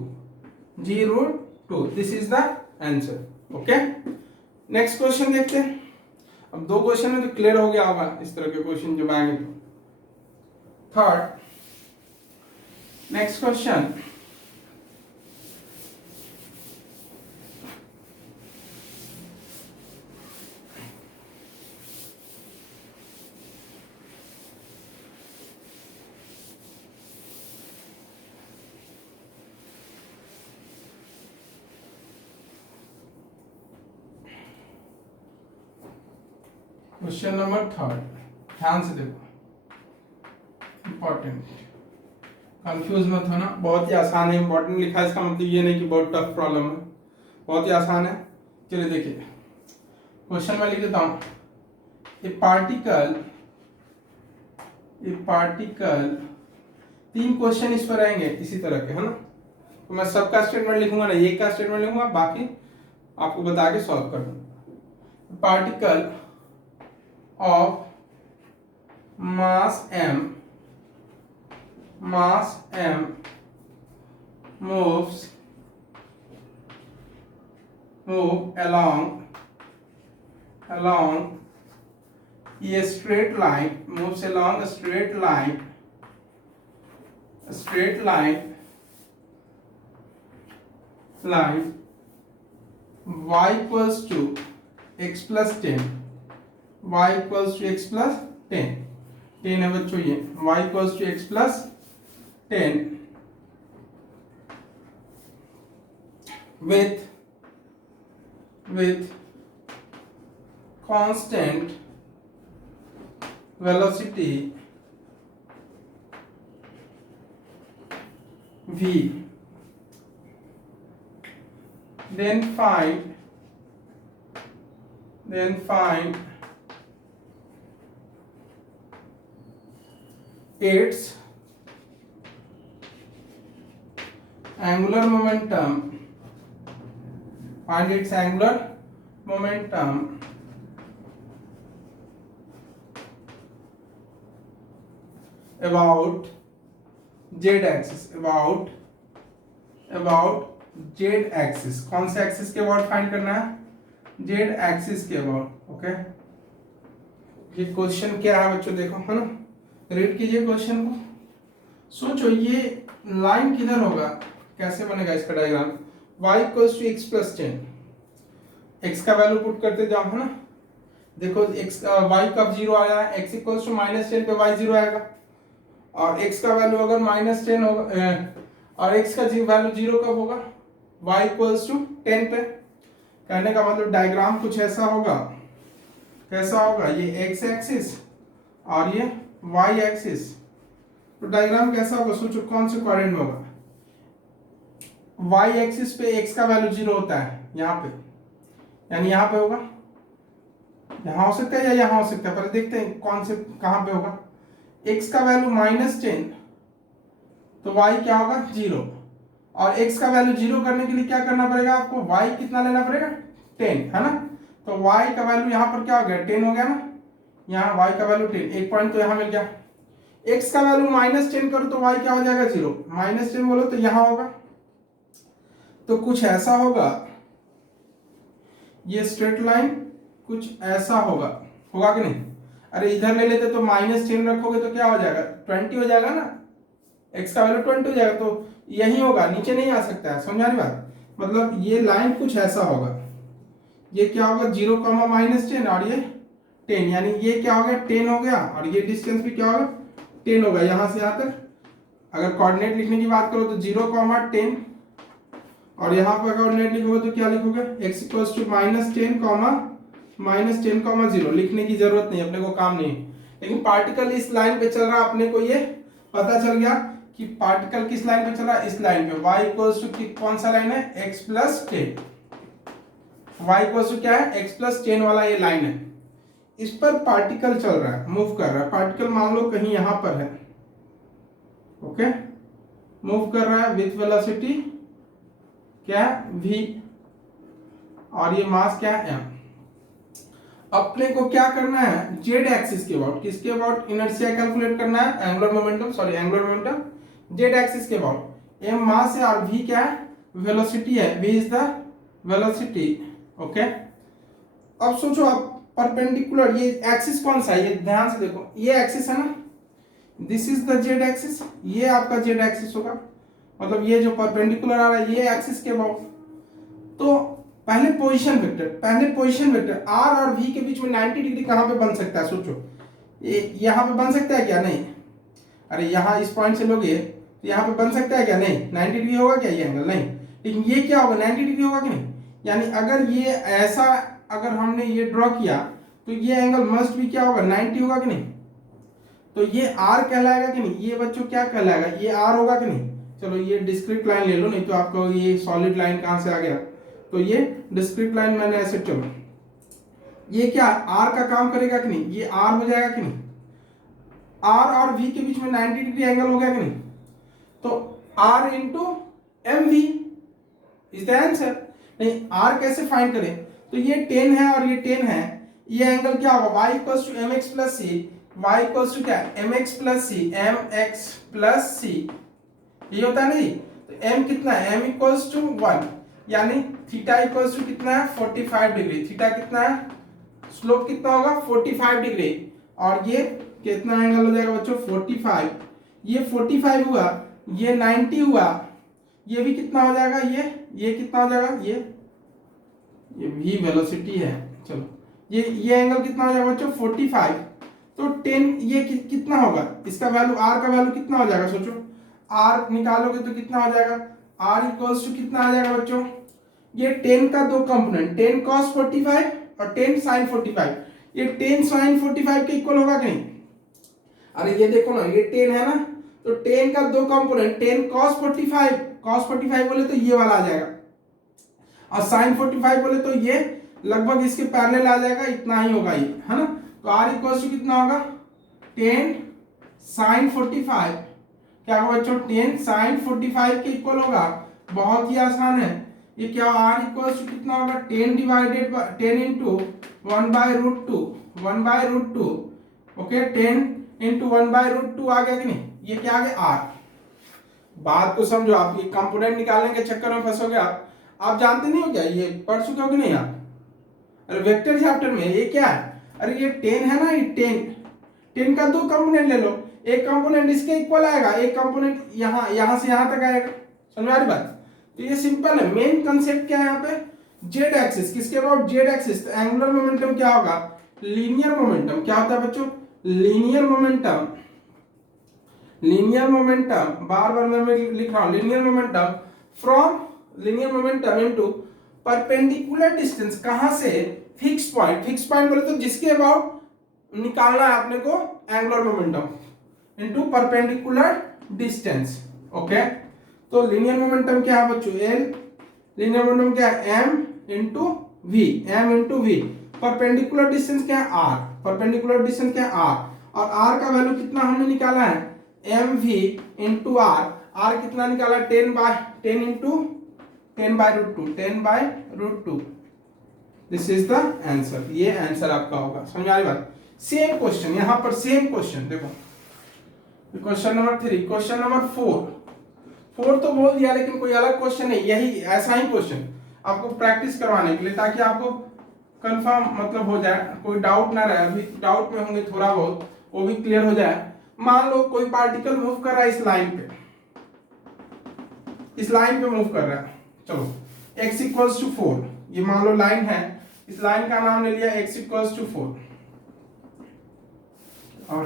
This is the answer. Okay, next question देखते हैं। अब दो क्वेश्चन में तो क्लियर हो गया होगा इस तरह के क्वेश्चन जब आएंगे तो। Third, next question, question number third, ध्यान से देखो, इंपॉर्टेंट, कंफ्यूज मत होना। बहुत ही आसान है, इंपॉर्टेंट लिखा है इसका मतलब ये नहीं कि बहुत टफ प्रॉब्लम है, बहुत ही आसान है। चलिए देखिए क्वेश्चन में लिख देता हूं, ए पार्टिकल 3 क्वेश्चन इस पर रहेंगे इसी तरह के, है ना। तो मैं सबका स्टेटमेंट लिखूंगा ना, एक का स्टेटमेंट लिखूंगा, बाकी आपको बता के सॉल्व कर दूंगा। Particle of mass m moves along a straight line, moves along a straight line y equals to x plus 10, y equals to x plus 10 है बच्चों, ये y equals to x plus 10 with constant velocity v, then find its angular momentum, about z axis, कौन से एक्सिस के अबाउट फाइंड करना है, z एक्सिस के अबाउट। ओके, ये क्वेश्चन क्या है बच्चों, देखो, है ना, रीड कीजिए क्वेश्चन को, सोचो ये लाइन किधर होगा, कैसे बनेगा इसका diagram. y equals to x plus 10, x का वैल्यू पुट करते जाओ, है ना। देखो x y कब 0 आया है, x इक्वल्स टू -10 पे y 0 आएगा, और x का वैल्यू अगर -10 होगा और x का वैल्यू 0 कब होगा, y इक्वल्स टू 10 पे। कहने का मतलब डायग्राम कुछ ऐसा होगा, कैसा होगा, ये x एक्सिस और ये y एक्सिस। तो डायग्राम कैसा होगा, सोचो कौन से क्वाड्रेंट में होगा। y एक्सिस पे x का वैल्यू 0 होता है यहाँ पे, यानी यहाँ पे होगा, यहाँ हो सकता है या यहाँ हो सकता है, पहले देखते हैं कौन से कहाँ पे होगा। x का वैल्यू -10 तो y क्या होगा 0, और x का वैल्यू 0 करने के लिए क्या करना पड़ेगा आपको, y कितना लेना पड़ेगा 10, है ना। तो y का वैल्यू यहाँ पर क्या हो गया 10 हो गया ना, यहाँ y का वैल्यू 10, एक पॉइंट तो यहाँ मिल गया। x का वैल्यू -10 करो तो y क्या हो जाएगा 0, -10 बोलो तो यहाँ होगा। तो कुछ ऐसा होगा, ये स्ट्रेट लाइन कुछ ऐसा होगा, होगा कि नहीं। अरे इधर ले लेते तो -10 रखोगे तो क्या हो जाएगा 20 हो जाएगा ना, x का वैल्यू 20 हो जाएगा, तो यही होगा, नीचे नहीं आ सकता है, समझा रही बात। मतलब ये लाइन कुछ ऐसा होगा, ये क्या होगा 0, -10 और ये 10, यानी ये क्या हो गया 10 हो गया, और ये डिस्टेंस भी क्या होगा 10 होगा यहां से यहां तक। अगर कोऑर्डिनेट लिखने की बात करो तो 0, 10, और यहाँ पर कोऑर्डिनेट लिखोगे तो क्या लिखोगे x इक्वल्स टू -10, 0 लिखने की जरूरत नहीं, अपने को काम नहीं। लेकिन पार्टिकल इस लाइन पे चल रहा, अपने को ये पता चल गया कि पार्टिकल किस लाइन पे चल रहा है, इस लाइन पे। y इक्वल्स टू कौन सा लाइन है, x plus 10, y equals to क्या है x प्लस 10 वाला ये लाइन है, इस पर पार्टिकल चल रहा है, मूव कर रहा है। पार्टिकल मान लो कहीं यहां पर है, ओके, मूव कर रहा है विथ वेलोसिटी क्या v, और ये मास क्या है m। अपने को क्या करना है z एक्सिस के अबाउट, किसके अबाउट इनर्शिया कैलकुलेट करना है, एंगुलर मोमेंटम z एक्सिस के अबाउट। m मास है और v क्या है वेलोसिटी है, v is the velocity. Okay, अब सोचो आप परपेंडिकुलर, ये एक्सिस कौन सा है, ये ध्यान से देखो, ये एक्सिस है ना, this is the z axis, ये आपका z एक्सिस होगा, मतलब ये जो परपेंडिकुलर आ रहा है ये एक्सिस के अबाउट। तो पहले पोजीशन वेक्टर r और v के बीच में 90 डिग्री कहां पे बन सकता है, सोचो, ये यहां पे बन सकता है क्या, नहीं। अरे यहां इस पॉइंट से लोगे तो यहां पे बन सकता है क्या, नहीं। 90 डिग्री होगा क्या ये एंगल, नहीं। लेकिन ये क्या होगा 90 डिग्री होगा कि नहीं, यानी अगर ये ऐसा, अगर हमने ये ड्रॉ किया तो ये एंगल मस्ट भी क्या होगा 90 होगा कि नहीं। तो ये r कहलाएगा कि नहीं, ये बच्चों क्या कहलाएगा, ये r होगा कि नहीं। चलो ये डिस्क्रीट लाइन ले लो, नहीं तो आपको ये सॉलिड लाइन कहां से आ गया, तो ये डिस्क्रीट लाइन मैंने ऐसे, चलो ये क्या r का काम करेगा कि नहीं, ये r हो जाएगा कि नहीं। r और v के बीच में 90 डिग्री एंगल हो गया कि नहीं, तो r into m v is the answer. नहीं, r कैसे फाइंड करें, तो ये 10 है और ये 10 है, ये एंगल क्या होगा, y equals to m x plus c, y equals to क्या, m x plus c, m x plus c, ये होता है नहीं। तो m कितना है, m इक्वल्स टू 1, यानी थीटा इक्वल्स टू कितना है 45 डिग्री। थीटा कितना है, स्लोप कितना होगा 45 डिग्री, और ये कितना एंगल हो जाएगा बच्चों 45, ये 45 हुआ, ये 90 हुआ, ये भी कितना हो जाएगा, ये कितना हो जाएगा, ये v वेलोसिटी है। चलो ये एंगल कितना हो जाएगा बच्चों 45, तो 10 ये कितना होगा, इसका वैल्यू r का वैल्यू कितना हो जाएगा, सोचो r निकालोगे तो कितना हो जाएगा, r इक्वल्स टू कितना आ जाएगा बच्चों, ये 10 का दो कंपोनेंट 10 cos 45 और 10 sin 45, ये 10 sin 45 के इक्वल होगा कि नहीं। अरे ये देखो ना, ये 10 है ना, तो 10 का दो कंपोनेंट 10 cos 45 बोले तो ये वाला आ जाएगा, और sin 45 बोले तो ये लगभग इसके पैरेलल आ जाएगा, इतना ही होगा ये, है ना। तो r इक्वल्स टू कितना होगा 10 sin 45, क्या होगा बच्चों 10 sin 45 के इक्वल होगा, बहुत ही आसान है ये। क्या r इक्वल्स टू कितना होगा 10 divided by 10 into 1/√2, 1/√2, okay 10 into 1/√2 आ गया कि नहीं, ये क्या आ गया r। बात को समझो आप, ये कंपोनेंट निकालने के चक्कर में फंसोगे आप जानते नहीं हो क्या, ये पढ़ चुके हो कि नहीं आप, अरे वेक्टर चैप्टर में ये क्या है, अरे ये 10 है ना, ये 10 का दो कंपोनेंट ले लो, एक कंपोनेंट इसके इक्वल आएगा, एक कंपोनेंट यहाँ से यहाँ तक आएगा, समझ आ रही बात। तो ये सिंपल है, मेन कंसेप्ट क्या है यहाँ पे, जेड एक्सिस, किसके अबाउट जेड एक्सिस, तो एंगुलर मोमेंटम क्या होगा, लीनियर मोमेंटम, क्या होता है बच्चों लीनियर मोमेंटम, लीनियर मोमेंटम, बार बार मैं लिख रहा हूं, linear momentum from linear momentum into perpendicular distance, कहां से, फिक्स पॉइंट बोले तो जिसके अबाउट निकालना है अपने को angular momentum into perpendicular distance, okay. तो लीनियर मोमेंटम क्या है बच्चों एल, लीनियर मोमेंटम क्या है m into v, m into v, perpendicular distance क्या है r, परपेंडिकुलर डिस्टेंस क्या है r, और r का वैल्यू कितना हमने निकाला है एम वी इंटू r कितना निकाला 10 into 10/√2, 10/√2, this is the answer, ये आंसर आपका होगा, समझ आ रही बात। सेम क्वेश्चन यहां पर, सेम क्वेश्चन देखो, क्वेश्चन नंबर 3, क्वेश्चन नंबर 4 तो बोल दिया, लेकिन कोई अलग क्वेश्चन नहीं, यही ऐसा ही क्वेश्चन आपको प्रैक्टिस करवाने के लिए, ताकि आपको कंफर्म मतलब हो जाए, कोई डाउट ना रहे, अभी डाउट में होंगे थोड़ा बहुत, वो भी क्लियर हो जाए। मान लो कोई पार्टिकल मूव कर रहा है इस लाइन पे, मूव कर रहा है, चलो x इक्वल्स टू 4, ये मान लो लाइन है, इस लाइन का नाम ले लिया x इक्वल्स टू 4, और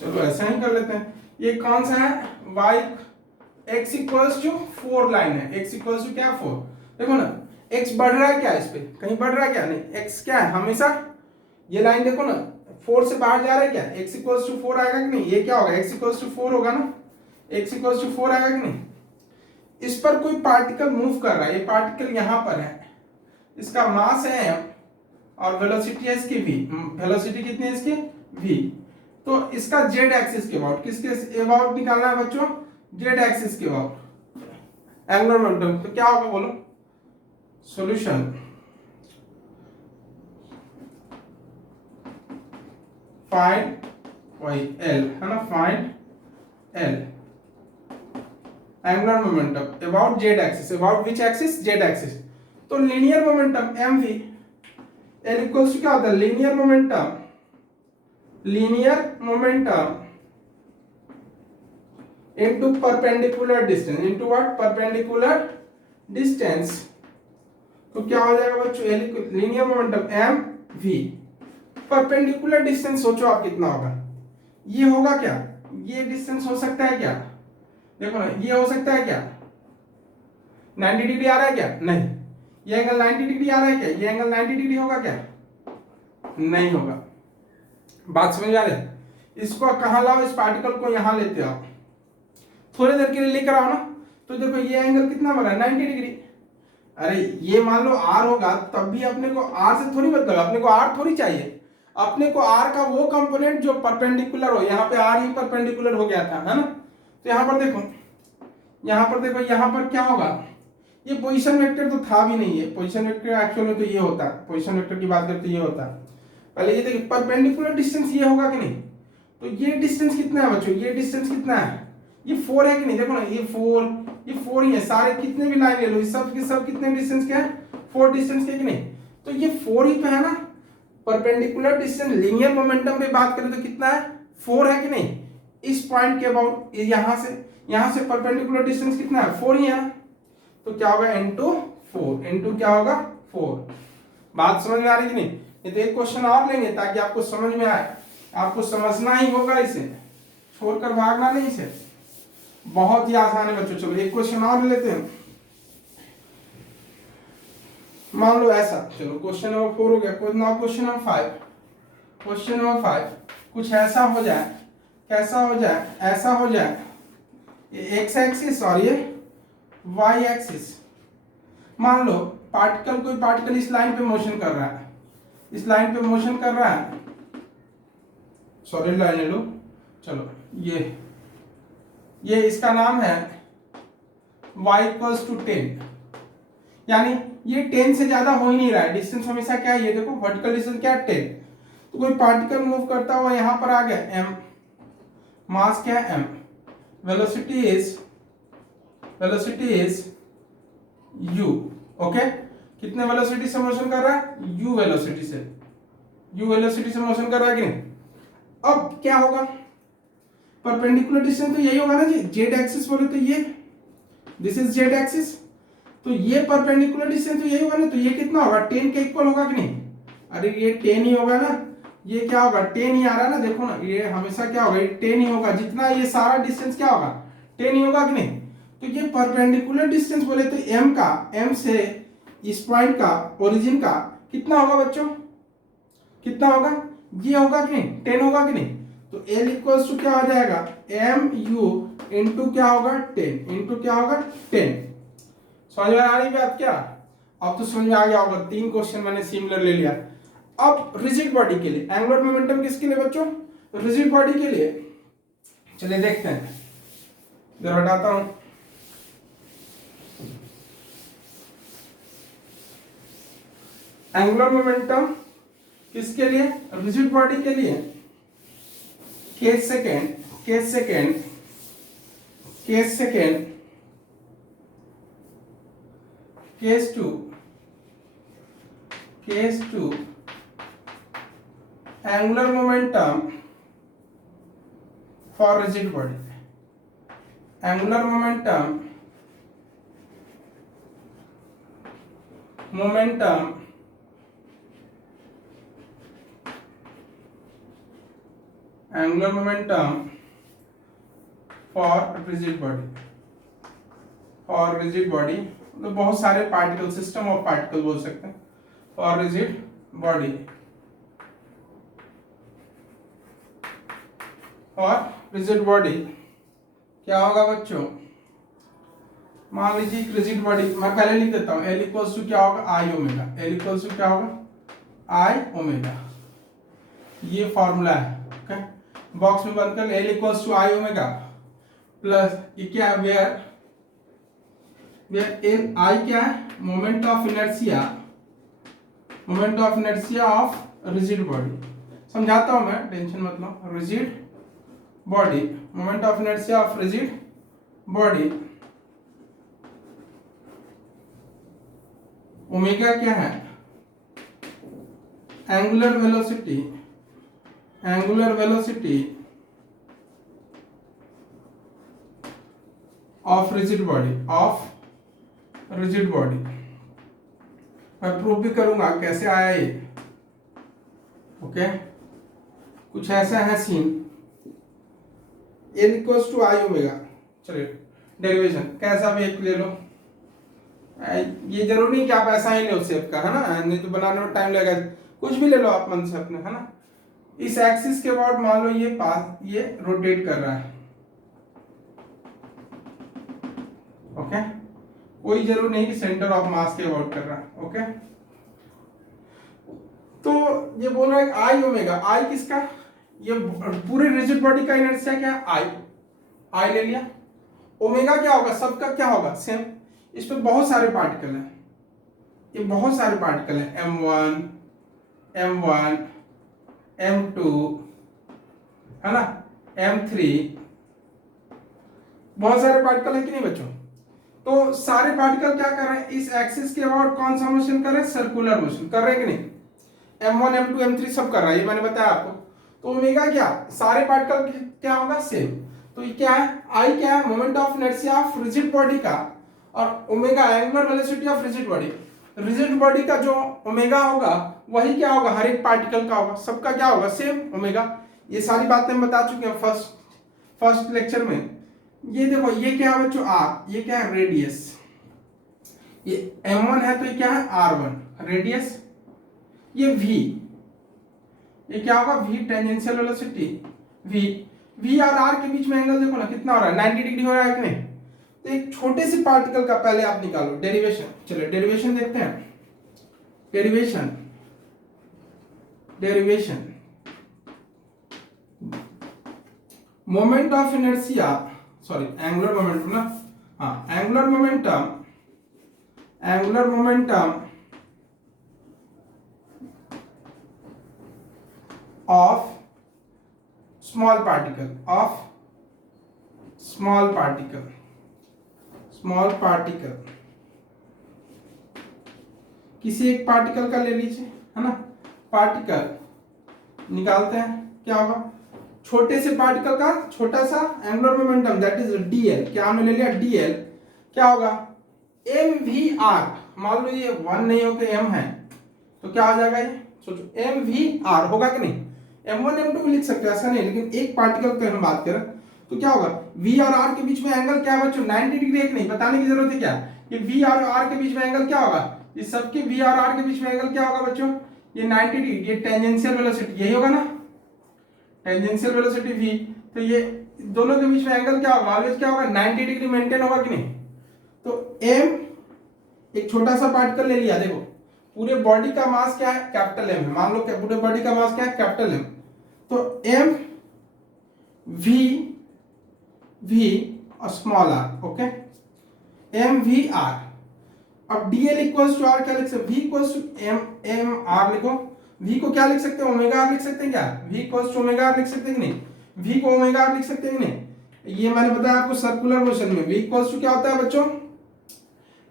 चलो ऐसा ही कर लेते हैं, ये कौन सा है y x equals to 4 line है, x इक्वल्स टू क्या 4, देखो ना x बढ़ रहा है क्या, इस पे कहीं बढ़ रहा है क्या, नहीं x क्या है हमेशा, ये लाइन देखो ना 4 से बाहर जा रहा है क्या, x इक्वल्स टू 4 आएगा कि नहीं, ये क्या होगा x इक्वल्स टू 4 होगा ना, x इक्वल्स टू 4 आएगा कि नहीं। इस पर कोई पार्टिकल मूव कर रहा है, ये पार्टिकल यहां पर है, इसका मास है m और वेलोसिटी है इसकी v, वेलोसिटी कितनी है इसकी v, तो इसका z एक्सिस के अबाउट, किसके अबाउट निकालना है बच्चों, z एक्सिस के अबाउट एंगुलर मोमेंटम, तो क्या होगा बोलो सॉल्यूशन, फाइंड वही l है ना, find l angular momentum about z axis, about which axis z axis, तो linear momentum mv l equals to क्या होता है linear momentum into perpendicular distance, into what perpendicular distance, तो क्या हो जाएगा बच्चों linear momentum mv, perpendicular distance सोचो आप कितना होगा, ये होगा क्या, ये डिस्टेंस हो सकता है क्या, देखो ना ये हो सकता है क्या 90 डिग्री आ रहा है क्या, नहीं, ये एंगल 90 डिग्री आ रहा है क्या, ये एंगल 90 डिग्री होगा क्या, नहीं होगा, बात समझ आ रही है। इसको कहां लाओ, इस पार्टिकल को यहां लेते आओ, थोड़ी देर के लिए लेकर आओ ना, तो देखो ये एंगल कितना बना 90 डिग्री, अरे ये मान लो r होगा, तब भी अपने को r से थोड़ी मतलब, अपने को r थोड़ी चाहिए, अपने को r का वो कंपोनेंट जो परपेंडिकुलर हो, यहाँ पे r ही परपेंडिकुलर हो गया था, है ना, तो यहाँ पर देखो, यहाँ पर क्या होगा, ये पोजीशन वेक्टर तो था भी नहीं है, पोजीशन वेक्टर एक्चुअल में तो ये होता है, पोजीशन वेक्टर की बात करते ये होता है। पहले ये देखिए परपेंडिकुलर डिस्टेंस ये होगा कि नहीं, तो ये डिस्टेंस कितना है बच्चों, ये डिस्टेंस कितना है, ये 4 है कि नहीं, देखो ना ये 4 ही है, सारे कितने भी लाइन ले लो सब के सब कितने डिस्टेंस के हैं, 4 डिस्टेंस के कि नहीं, तो ये 4 ही पे है ना। परपेंडिकुलर डिस्टेंस लीनियर मोमेंटम पे बात करें तो कितना है, 4 है कि नहीं, इस पॉइंट के अबाउट यहां से परपेंडिकुलर डिस्टेंस कितना है, 4 ही है ना। तो क्या होगा इनटू 4, इनटू क्या होगा 4। बात समझ में आ रही कि नहीं। ये तो एक क्वेश्चन और लेंगे ताकि आपको समझ में आए, आपको समझना ही होगा, इसे छोड़कर भागना नहीं, इसे बहुत ही आसान है बच्चों। चलो एक क्वेश्चन और लेते हैं, मान लो ऐसा, चलो क्वेश्चन नंबर 4 हो गया, क्वेश्चन नंबर 5, क्वेश्चन नंबर 5 कुछ ऐसा हो जाए, कैसा हो जाए, ऐसा हो जाए, ये एक्स एक्सिस और ये वाई एक्सिस, मान लो पार्टिकल, कोई पार्टिकल इस लाइन पे मोशन कर रहा है, इस लाइन पे मोशन कर रहा है, सॉलिड लाइन ले लो, चलो ये इसका नाम है y इक्वल्स टू 10, यानी ये 10 से ज्यादा हो ही नहीं रहा है, डिस्टेंस हमेशा क्या है, ये देखो वर्टिकल डिस्टेंस क्या है 10, तो कोई पार्टिकल मूव करता हुआ यहां पर आ गया m, मास क्या है m, velocity is u, okay, कितने वेलोसिटी से मोशन कर रहा है, u वेलोसिटी से मोशन कर रहा है कि नहीं। अब क्या होगा, परपेंडिकुलर डिस्टेंस तो यही होगा ना जी, जेड एक्सिस बोले तो ये, दिस इज जेड एक्सिस, तो ये परपेंडिकुलर डिस्टेंस तो यही होगा ना, तो ये कितना होगा 10 के इक्वल होगा कि नहीं, अरे ये 10 ही होगा ना, ये क्या होगा 10 ही आ रहा है ना, देखो ना ये हमेशा क्या होगा, ये 10 ही होगा, जितना ये सारा डिस्टेंस क्या होगा 10 ही होगा कि नहीं। तो ये परपेंडिकुलर डिस्टेंस बोले तो m से इस पॉइंट का ओरिजिन का कितना होगा बच्चों, कितना होगा, ये होगा कि नहीं 10 होगा कि नहीं। तो L इक्वल्स टू क्या हो जाएगा, mu इंटू क्या होगा 10, इंटू क्या होगा 10। समझ में आ रही बात क्या, अब तो समझ में आ गया होगा, 3 क्वेश्चन मैंने सिमिलर ले लिया। अब रिजिड बॉडी के लिए एंगुलर मोमेंटम किसके लिए बच्चों, रिजिड बॉडी के लिए, चलिए देखते हैं, इधर हटाता हूं, एंगुलर मोमेंटम किसके लिए, रिजिड बॉडी के लिए, case second, case two angular momentum for rigid body, angular momentum angular momentum for rigid body, तो बहुत सारे पार्टिकल, सिस्टम ऑफ पार्टिकल बोल सकते हैं, फॉर रिजिड बॉडी, क्या होगा बच्चों, मान लीजिए रिजिड बॉडी, मैं पहले लिख देता हूं, L इक्वल्स टू क्या होगा I omega, L equals to क्या होगा आई ओमेगा, ये फॉर्मूला है, ओके, बॉक्स में बंद कर, L equals to I omega plus ये क्या है, वेयर एल आई क्या है, moment of inertia of rigid body, समझाता हूं मैं, टेंशन मत लो, rigid body, moment of inertia of rigid body, omega क्या है, angular velocity of rigid body, मैं प्रूफ भी करूंगा कैसे आया ये, ओके, कुछ ऐसा है scene, L equals to I omega, चलिए डेरिवेशन कैसा भी एक ले लो, ये जरूरी नहीं कि आप ऐसा ही लो शेप का, है ना, नहीं तो बनाने में टाइम लगेगा, कुछ भी ले लो आप मन से अपने, है ना। इस एक्सिस के अबाउट मान लो ये रोटेट कर रहा है, ओके, कोई जरूर नहीं कि सेंटर ऑफ मास के अबाउट कर रहा है, ओके। तो ये बोल रहा है आई ओमेगा, आई किसका, ये पूरे रिजिड बॉडी का इनर्शिया क्या है आई, आई ले लिया। ओमेगा क्या होगा, सबका क्या होगा, सेम। इस पे बहुत सारे पार्टिकल हैं, ये बहुत सारे पार्टिकल हैं, M1 M1 M2 है ना, M3, बहुत सारे पार्टिकल हैं कि नहीं बच्चों। तो सारे पार्टिकल क्या कर रहे हैं, इस एक्सिस के अबाउट कौन सा मोशन कर रहे हैं, सर्कुलर मोशन कर रहे हैं कि नहीं। M1 M2 M3 सब कर रहा है, ये मैंने बताया आपको। तो ओमेगा क्या, सारे पार्टिकल क्या होगा, सेम। तो ये क्या है, आई क्या है, moment of inertia of rigid body का, और omega angular velocity of rigid body. Rigid body का जो ओमेगा होगा वही क्या होगा, हर एक पार्टिकल का होगा, सबका क्या होगा, सेम ओमेगा। ये सारी बातें हम बता चुके हैं फर्स्ट लेक्चर में। ये देखो, ये क्या है बच्चों, आर, ये क्या है, रेडियस। ये M1 है तो ये क्या है, R1 रेडियस। ये V, ये क्या होगा, V टेंजेंशियल वेलोसिटी। V और R के बीच में एंगल देखो ना कितना हो रहा है, 90 डिग्री हो रहा है कि नहीं। तो एक छोटे से पार्टिकल का पहले आप निकालो डेरिवेशन। चलो डेरिवेशन देखते हैं। Derivation moment of inertia, sorry angular momentum ना, हाँ angular momentum of small particle किसी एक पार्टिकल का ले लीजिए, है ना। पार्टिकल निकालते हैं, क्या होगा, छोटे से पार्टिकल का छोटा सा angular momentum, that is dl। क्या हमने ले लिया, dl। क्या होगा, mvr। मान लो ये 1 नहीं हो के m है, तो क्या हो जाएगा, ये सोचो mvr होगा कि नहीं। M1 M2 भी लिख सकते हैं, ऐसा नहीं, लेकिन एक पार्टिकल की हम बात करें तो क्या होगा, V और R के बीच में एंगल क्या है बच्चों, 90 डिग्री है कि नहीं, बताने की जरूरत है क्या। ये V और R के बीच में एंगल क्या होगा, ये सबके V और R के बीच में एंगल क्या होगा बच्चों, ये 90 डिग्री। ये टेंजेंशियल वेलोसिटी यही होगा ना, टेंजेंशियल वेलोसिटी V। तो ये दोनों के बीच में एंगल क्या होगा, ऑलवेज क्या होगा, 90 डिग्री मेंटेन होगा कि नहीं। तो M, एक छोटा सा पार्टिकल ले लिया, देखो पूरे बॉडी का मास क्या है, कैपिटल M है। मान लो पूरे बॉडी का मास क्या है, कैपिटल M। तो M V और स्मॉल r, ओके, MVR। अब DL इक्वल्स टू R क्या लिख सकते हैं, V इक्वल्स टू MR लिखो। V को क्या लिख सकते हैं, ओमेगा R लिख सकते हैं क्या, V equals to omega R लिख सकते हैं कि नहीं, V को ओमेगा R लिख सकते हैं कि नहीं। ये मैंने बताया आपको सर्कुलर मोशन में V इक्वल्स टू क्या होता है बच्चों,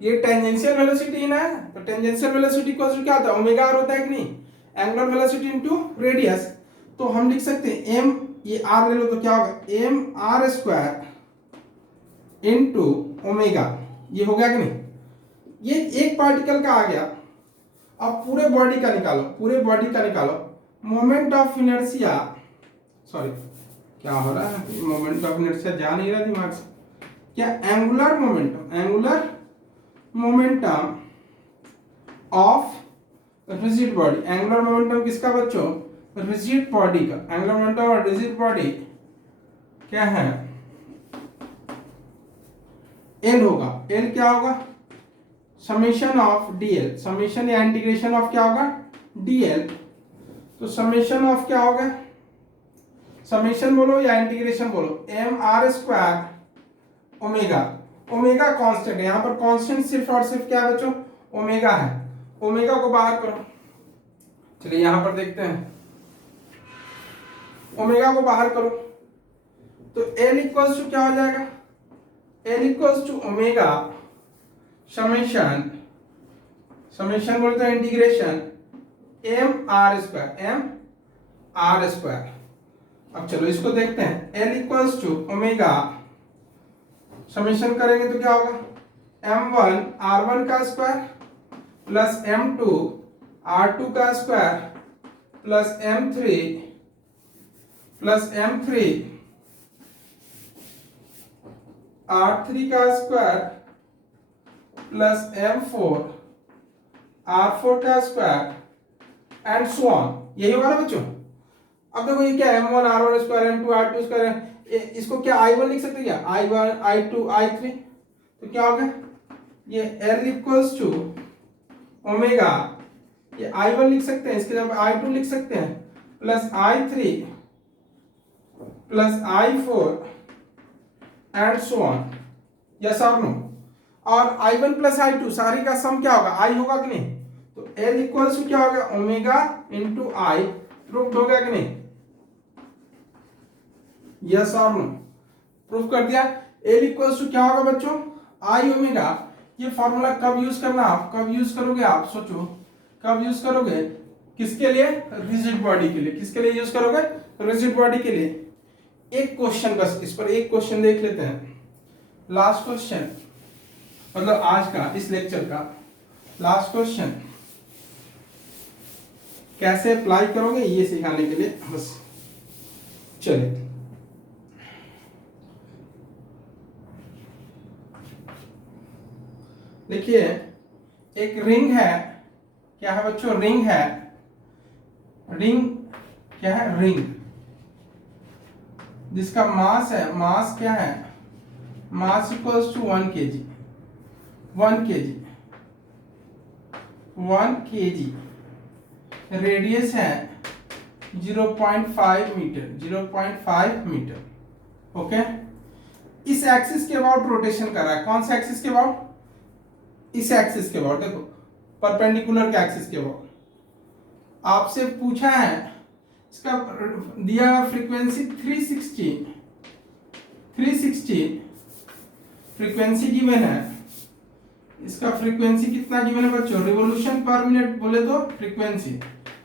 ये टेंजेंशियल वेलोसिटी ना, तो टेंजेंशियल वेलोसिटी इक्वल्स टू क्या होता है, ओमेगा R होता है कि नहीं, एंगुलर वेलोसिटी इनटू रेडियस। तो हम लिख सकते हैं m, ये r ले लो तो क्या होगा, mr² इनटू ओमेगा। ये हो गया कि नहीं, ये एक पार्टिकल का आ गया। अब पूरे बॉडी का निकालो, मोमेंट ऑफ इनर्शिया, सॉरी क्या हो रहा है, मोमेंट ऑफ इनर्शिया जा नहीं रहा दिमाग से, क्या, angular momentum of rigid body. Angular momentum किसका बच्चों, रिजिड बॉडी का। एंगुलर मोमेंटम और रिजिड बॉडी क्या है, L होगा। L क्या होगा, समेशन ऑफ dl, समेशन या इंटीग्रेशन ऑफ क्या होगा, dl। तो समेशन ऑफ क्या होगा, समेशन बोलो या इंटीग्रेशन बोलो, mr² ओमेगा। ओमेगा कांस्टेंट है, यहां पर कांस्टेंट सिर्फ और सिर्फ क्या है बच्चों, ओमेगा है। ओमेगा को बाहर करो, चलिए यहां पर देखते हैं, ओमेगा को बाहर करो तो L इक्वल्स टू क्या हो जाएगा, L equals to omega summation बोलते हैं इंटीग्रेशन mr²। अब चलो इसको देखते हैं, L equals to omega, summation करेंगे तो क्या होगा, m1 r1 का स्क्वायर प्लस m2 r2 का स्क्वायर प्लस m3 r3 का स्क्वायर प्लस m4 r4 का स्क्वायर एंड सो ऑन। यही होगा ना बच्चों। अब देखो ये क्या है, m1 r1 square m2 r2 square, इसको क्या i1 लिख सकते हैं क्या, i1 i2 i3। तो क्या होगा, ये L इक्वल्स टू ओमेगा, ये i1 लिख सकते हैं, इसके जगह i2 लिख सकते हैं, plus i3 plus i4 and so on, yes और नो। और I1 प्लस I2 सारी का सम क्या होगा, I होगा कि नहीं, तो L इक्वल्स टू क्या हो गया, ओमेगा इंटू I, प्रूफ हो गया कि नहीं, यस और नो, प्रूफ कर दिया। L इक्वल्स टू क्या होगा बच्चों, I ओमेगा। ये फॉर्मूला कब यूज करना, आप कब यूज करोगे, आप सोचो कब यूज करोगे, किसके लिए, रिजिड बॉडी के लिए, किसके लिए यूज करोगे, रिजिड बॉडी के लिए। एक क्वेश्चन बस, इस पर एक क्वेश्चन देख लेते हैं, लास्ट क्वेश्चन, मतलब आज का इस लेक्चर का लास्ट क्वेश्चन, कैसे अप्लाई करोगे ये सिखाने के लिए बस। चलिए देखिए, एक रिंग है, क्या है बच्चों, रिंग है, रिंग क्या है, रिंग जिसका मास है, मास क्या है, mass equals to 1 kg, 1 kg, 1 kg, radius है 0.5 मीटर, 0.5 मीटर, ओके। इस एक्सिस के अबाउट रोटेशन कर रहा है, कौन सा एक्सिस के अबाउट, इस एक्सिस के अबाउट, देखो परपेंडिकुलर के एक्सिस के अबाउट। आपसे पूछा है, इसका दिया हुआ फ्रीक्वेंसी 360 फ्रीक्वेंसी गिवन है, इसका फ्रीक्वेंसी कितना गिवन है बच्चों, रिवॉल्यूशन पर मिनट बोले तो फ्रीक्वेंसी,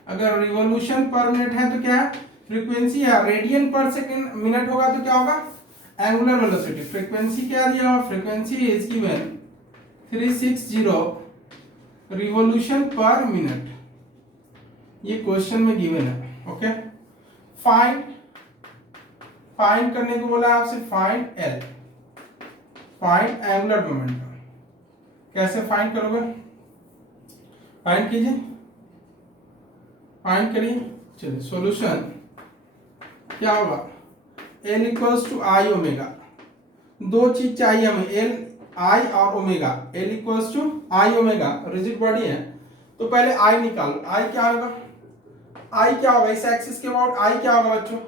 अगर रिवॉल्यूशन पर मिनट है तो क्या है, फ्रीक्वेंसी है, रेडियन पर सेकंड मिनट होगा तो क्या होगा, एंगुलर वेलोसिटी। फ्रीक्वेंसी क्या दिया हुआ, frequency is given 360 revolution per minute, ये क्वेश्चन में गिवन है, ओके। फाइंड करने को बोला आपसे, find L, find angular momentum. कैसे फाइंड करोगे, फाइंड कीजिए, फाइंड करिए। चलिए सॉल्यूशन क्या होगा, L equals to I omega, दो चीज चाहिए हमें, L I और omega, L equals to I omega, rigid body है तो पहले I निकालो, I क्या होगा, I क्या होगा, इस एक्सिस के अबाउट I क्या होगा बच्चों,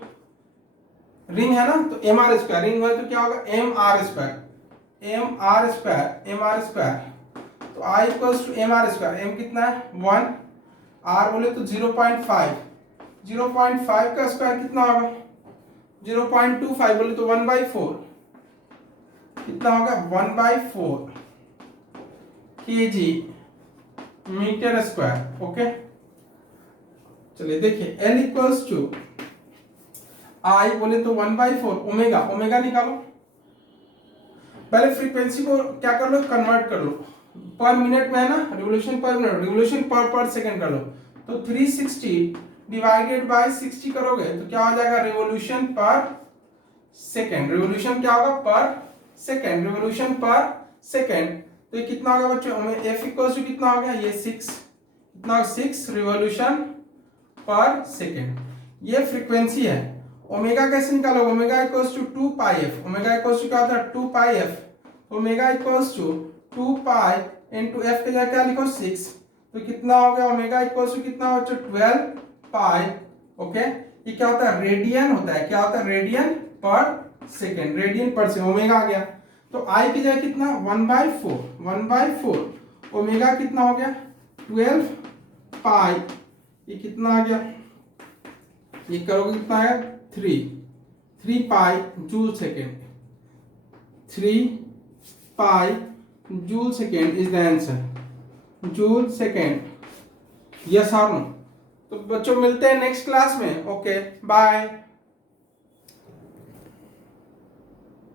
रिंग है ना, तो एम आर स्क्वायर, रिंग है तो क्या होगा, m r square, m r square, m r square, तो I equals to m r square, m कितना है 1, R बोले तो 0.5, 0.5 का स्क्वायर कितना होगा, 0.25 बोले तो 1/4, कितना होगा 1/4 kg मीटर स्क्वायर, ओके। चलिए देखिए, L इक्वल्स टू I बोले तो 1/4, ओमेगा, ओमेगा निकालो, पहले फ्रीक्वेंसी को क्या कर लो, कन्वर्ट कर लो, पर मिनट में है ना, रिवॉल्यूशन पर मिनट, रिवॉल्यूशन पर सेकंड कर लो, तो 360 डिवाइडेड बाय 60 करोगे तो क्या हो जाएगा, रिवॉल्यूशन पर सेकंड, रिवॉल्यूशन क्या होगा, पर सेकंड, रिवॉल्यूशन पर सेकंड, तो ये कितना होगा बच्चों, F इक्वल्स टू कितना हो गया, ये 6, कितना 6 रिवॉल्यूशन पर सेकंड, ये फ्रीक्वेंसी है। ओमेगा कैसे निकालो, omega equals to 2 pi F, omega equals to क्या होता है 2 pi F, omega equals to 2 pi into F के जगह क्या लिखो 6, तो कितना हो गया, ओमेगा इक्वल्स टू कितना हो, 12 पाई, ओके। ये क्या होता है, रेडियन होता है, क्या होता है, रेडियन पर सेकंड, रेडियन पर सेकंड, ओमेगा आ गया, तो आई की जगह कितना 1/4, ओमेगा कितना हो गया 12 पाई, ये कितना आ गया, ये करोगे कितना आया 3 pi joule second, 3 pi joule second is the answer, joule second, yes और नो। तो बच्चों मिलते हैं नेक्स्ट क्लास में, ओके बाय।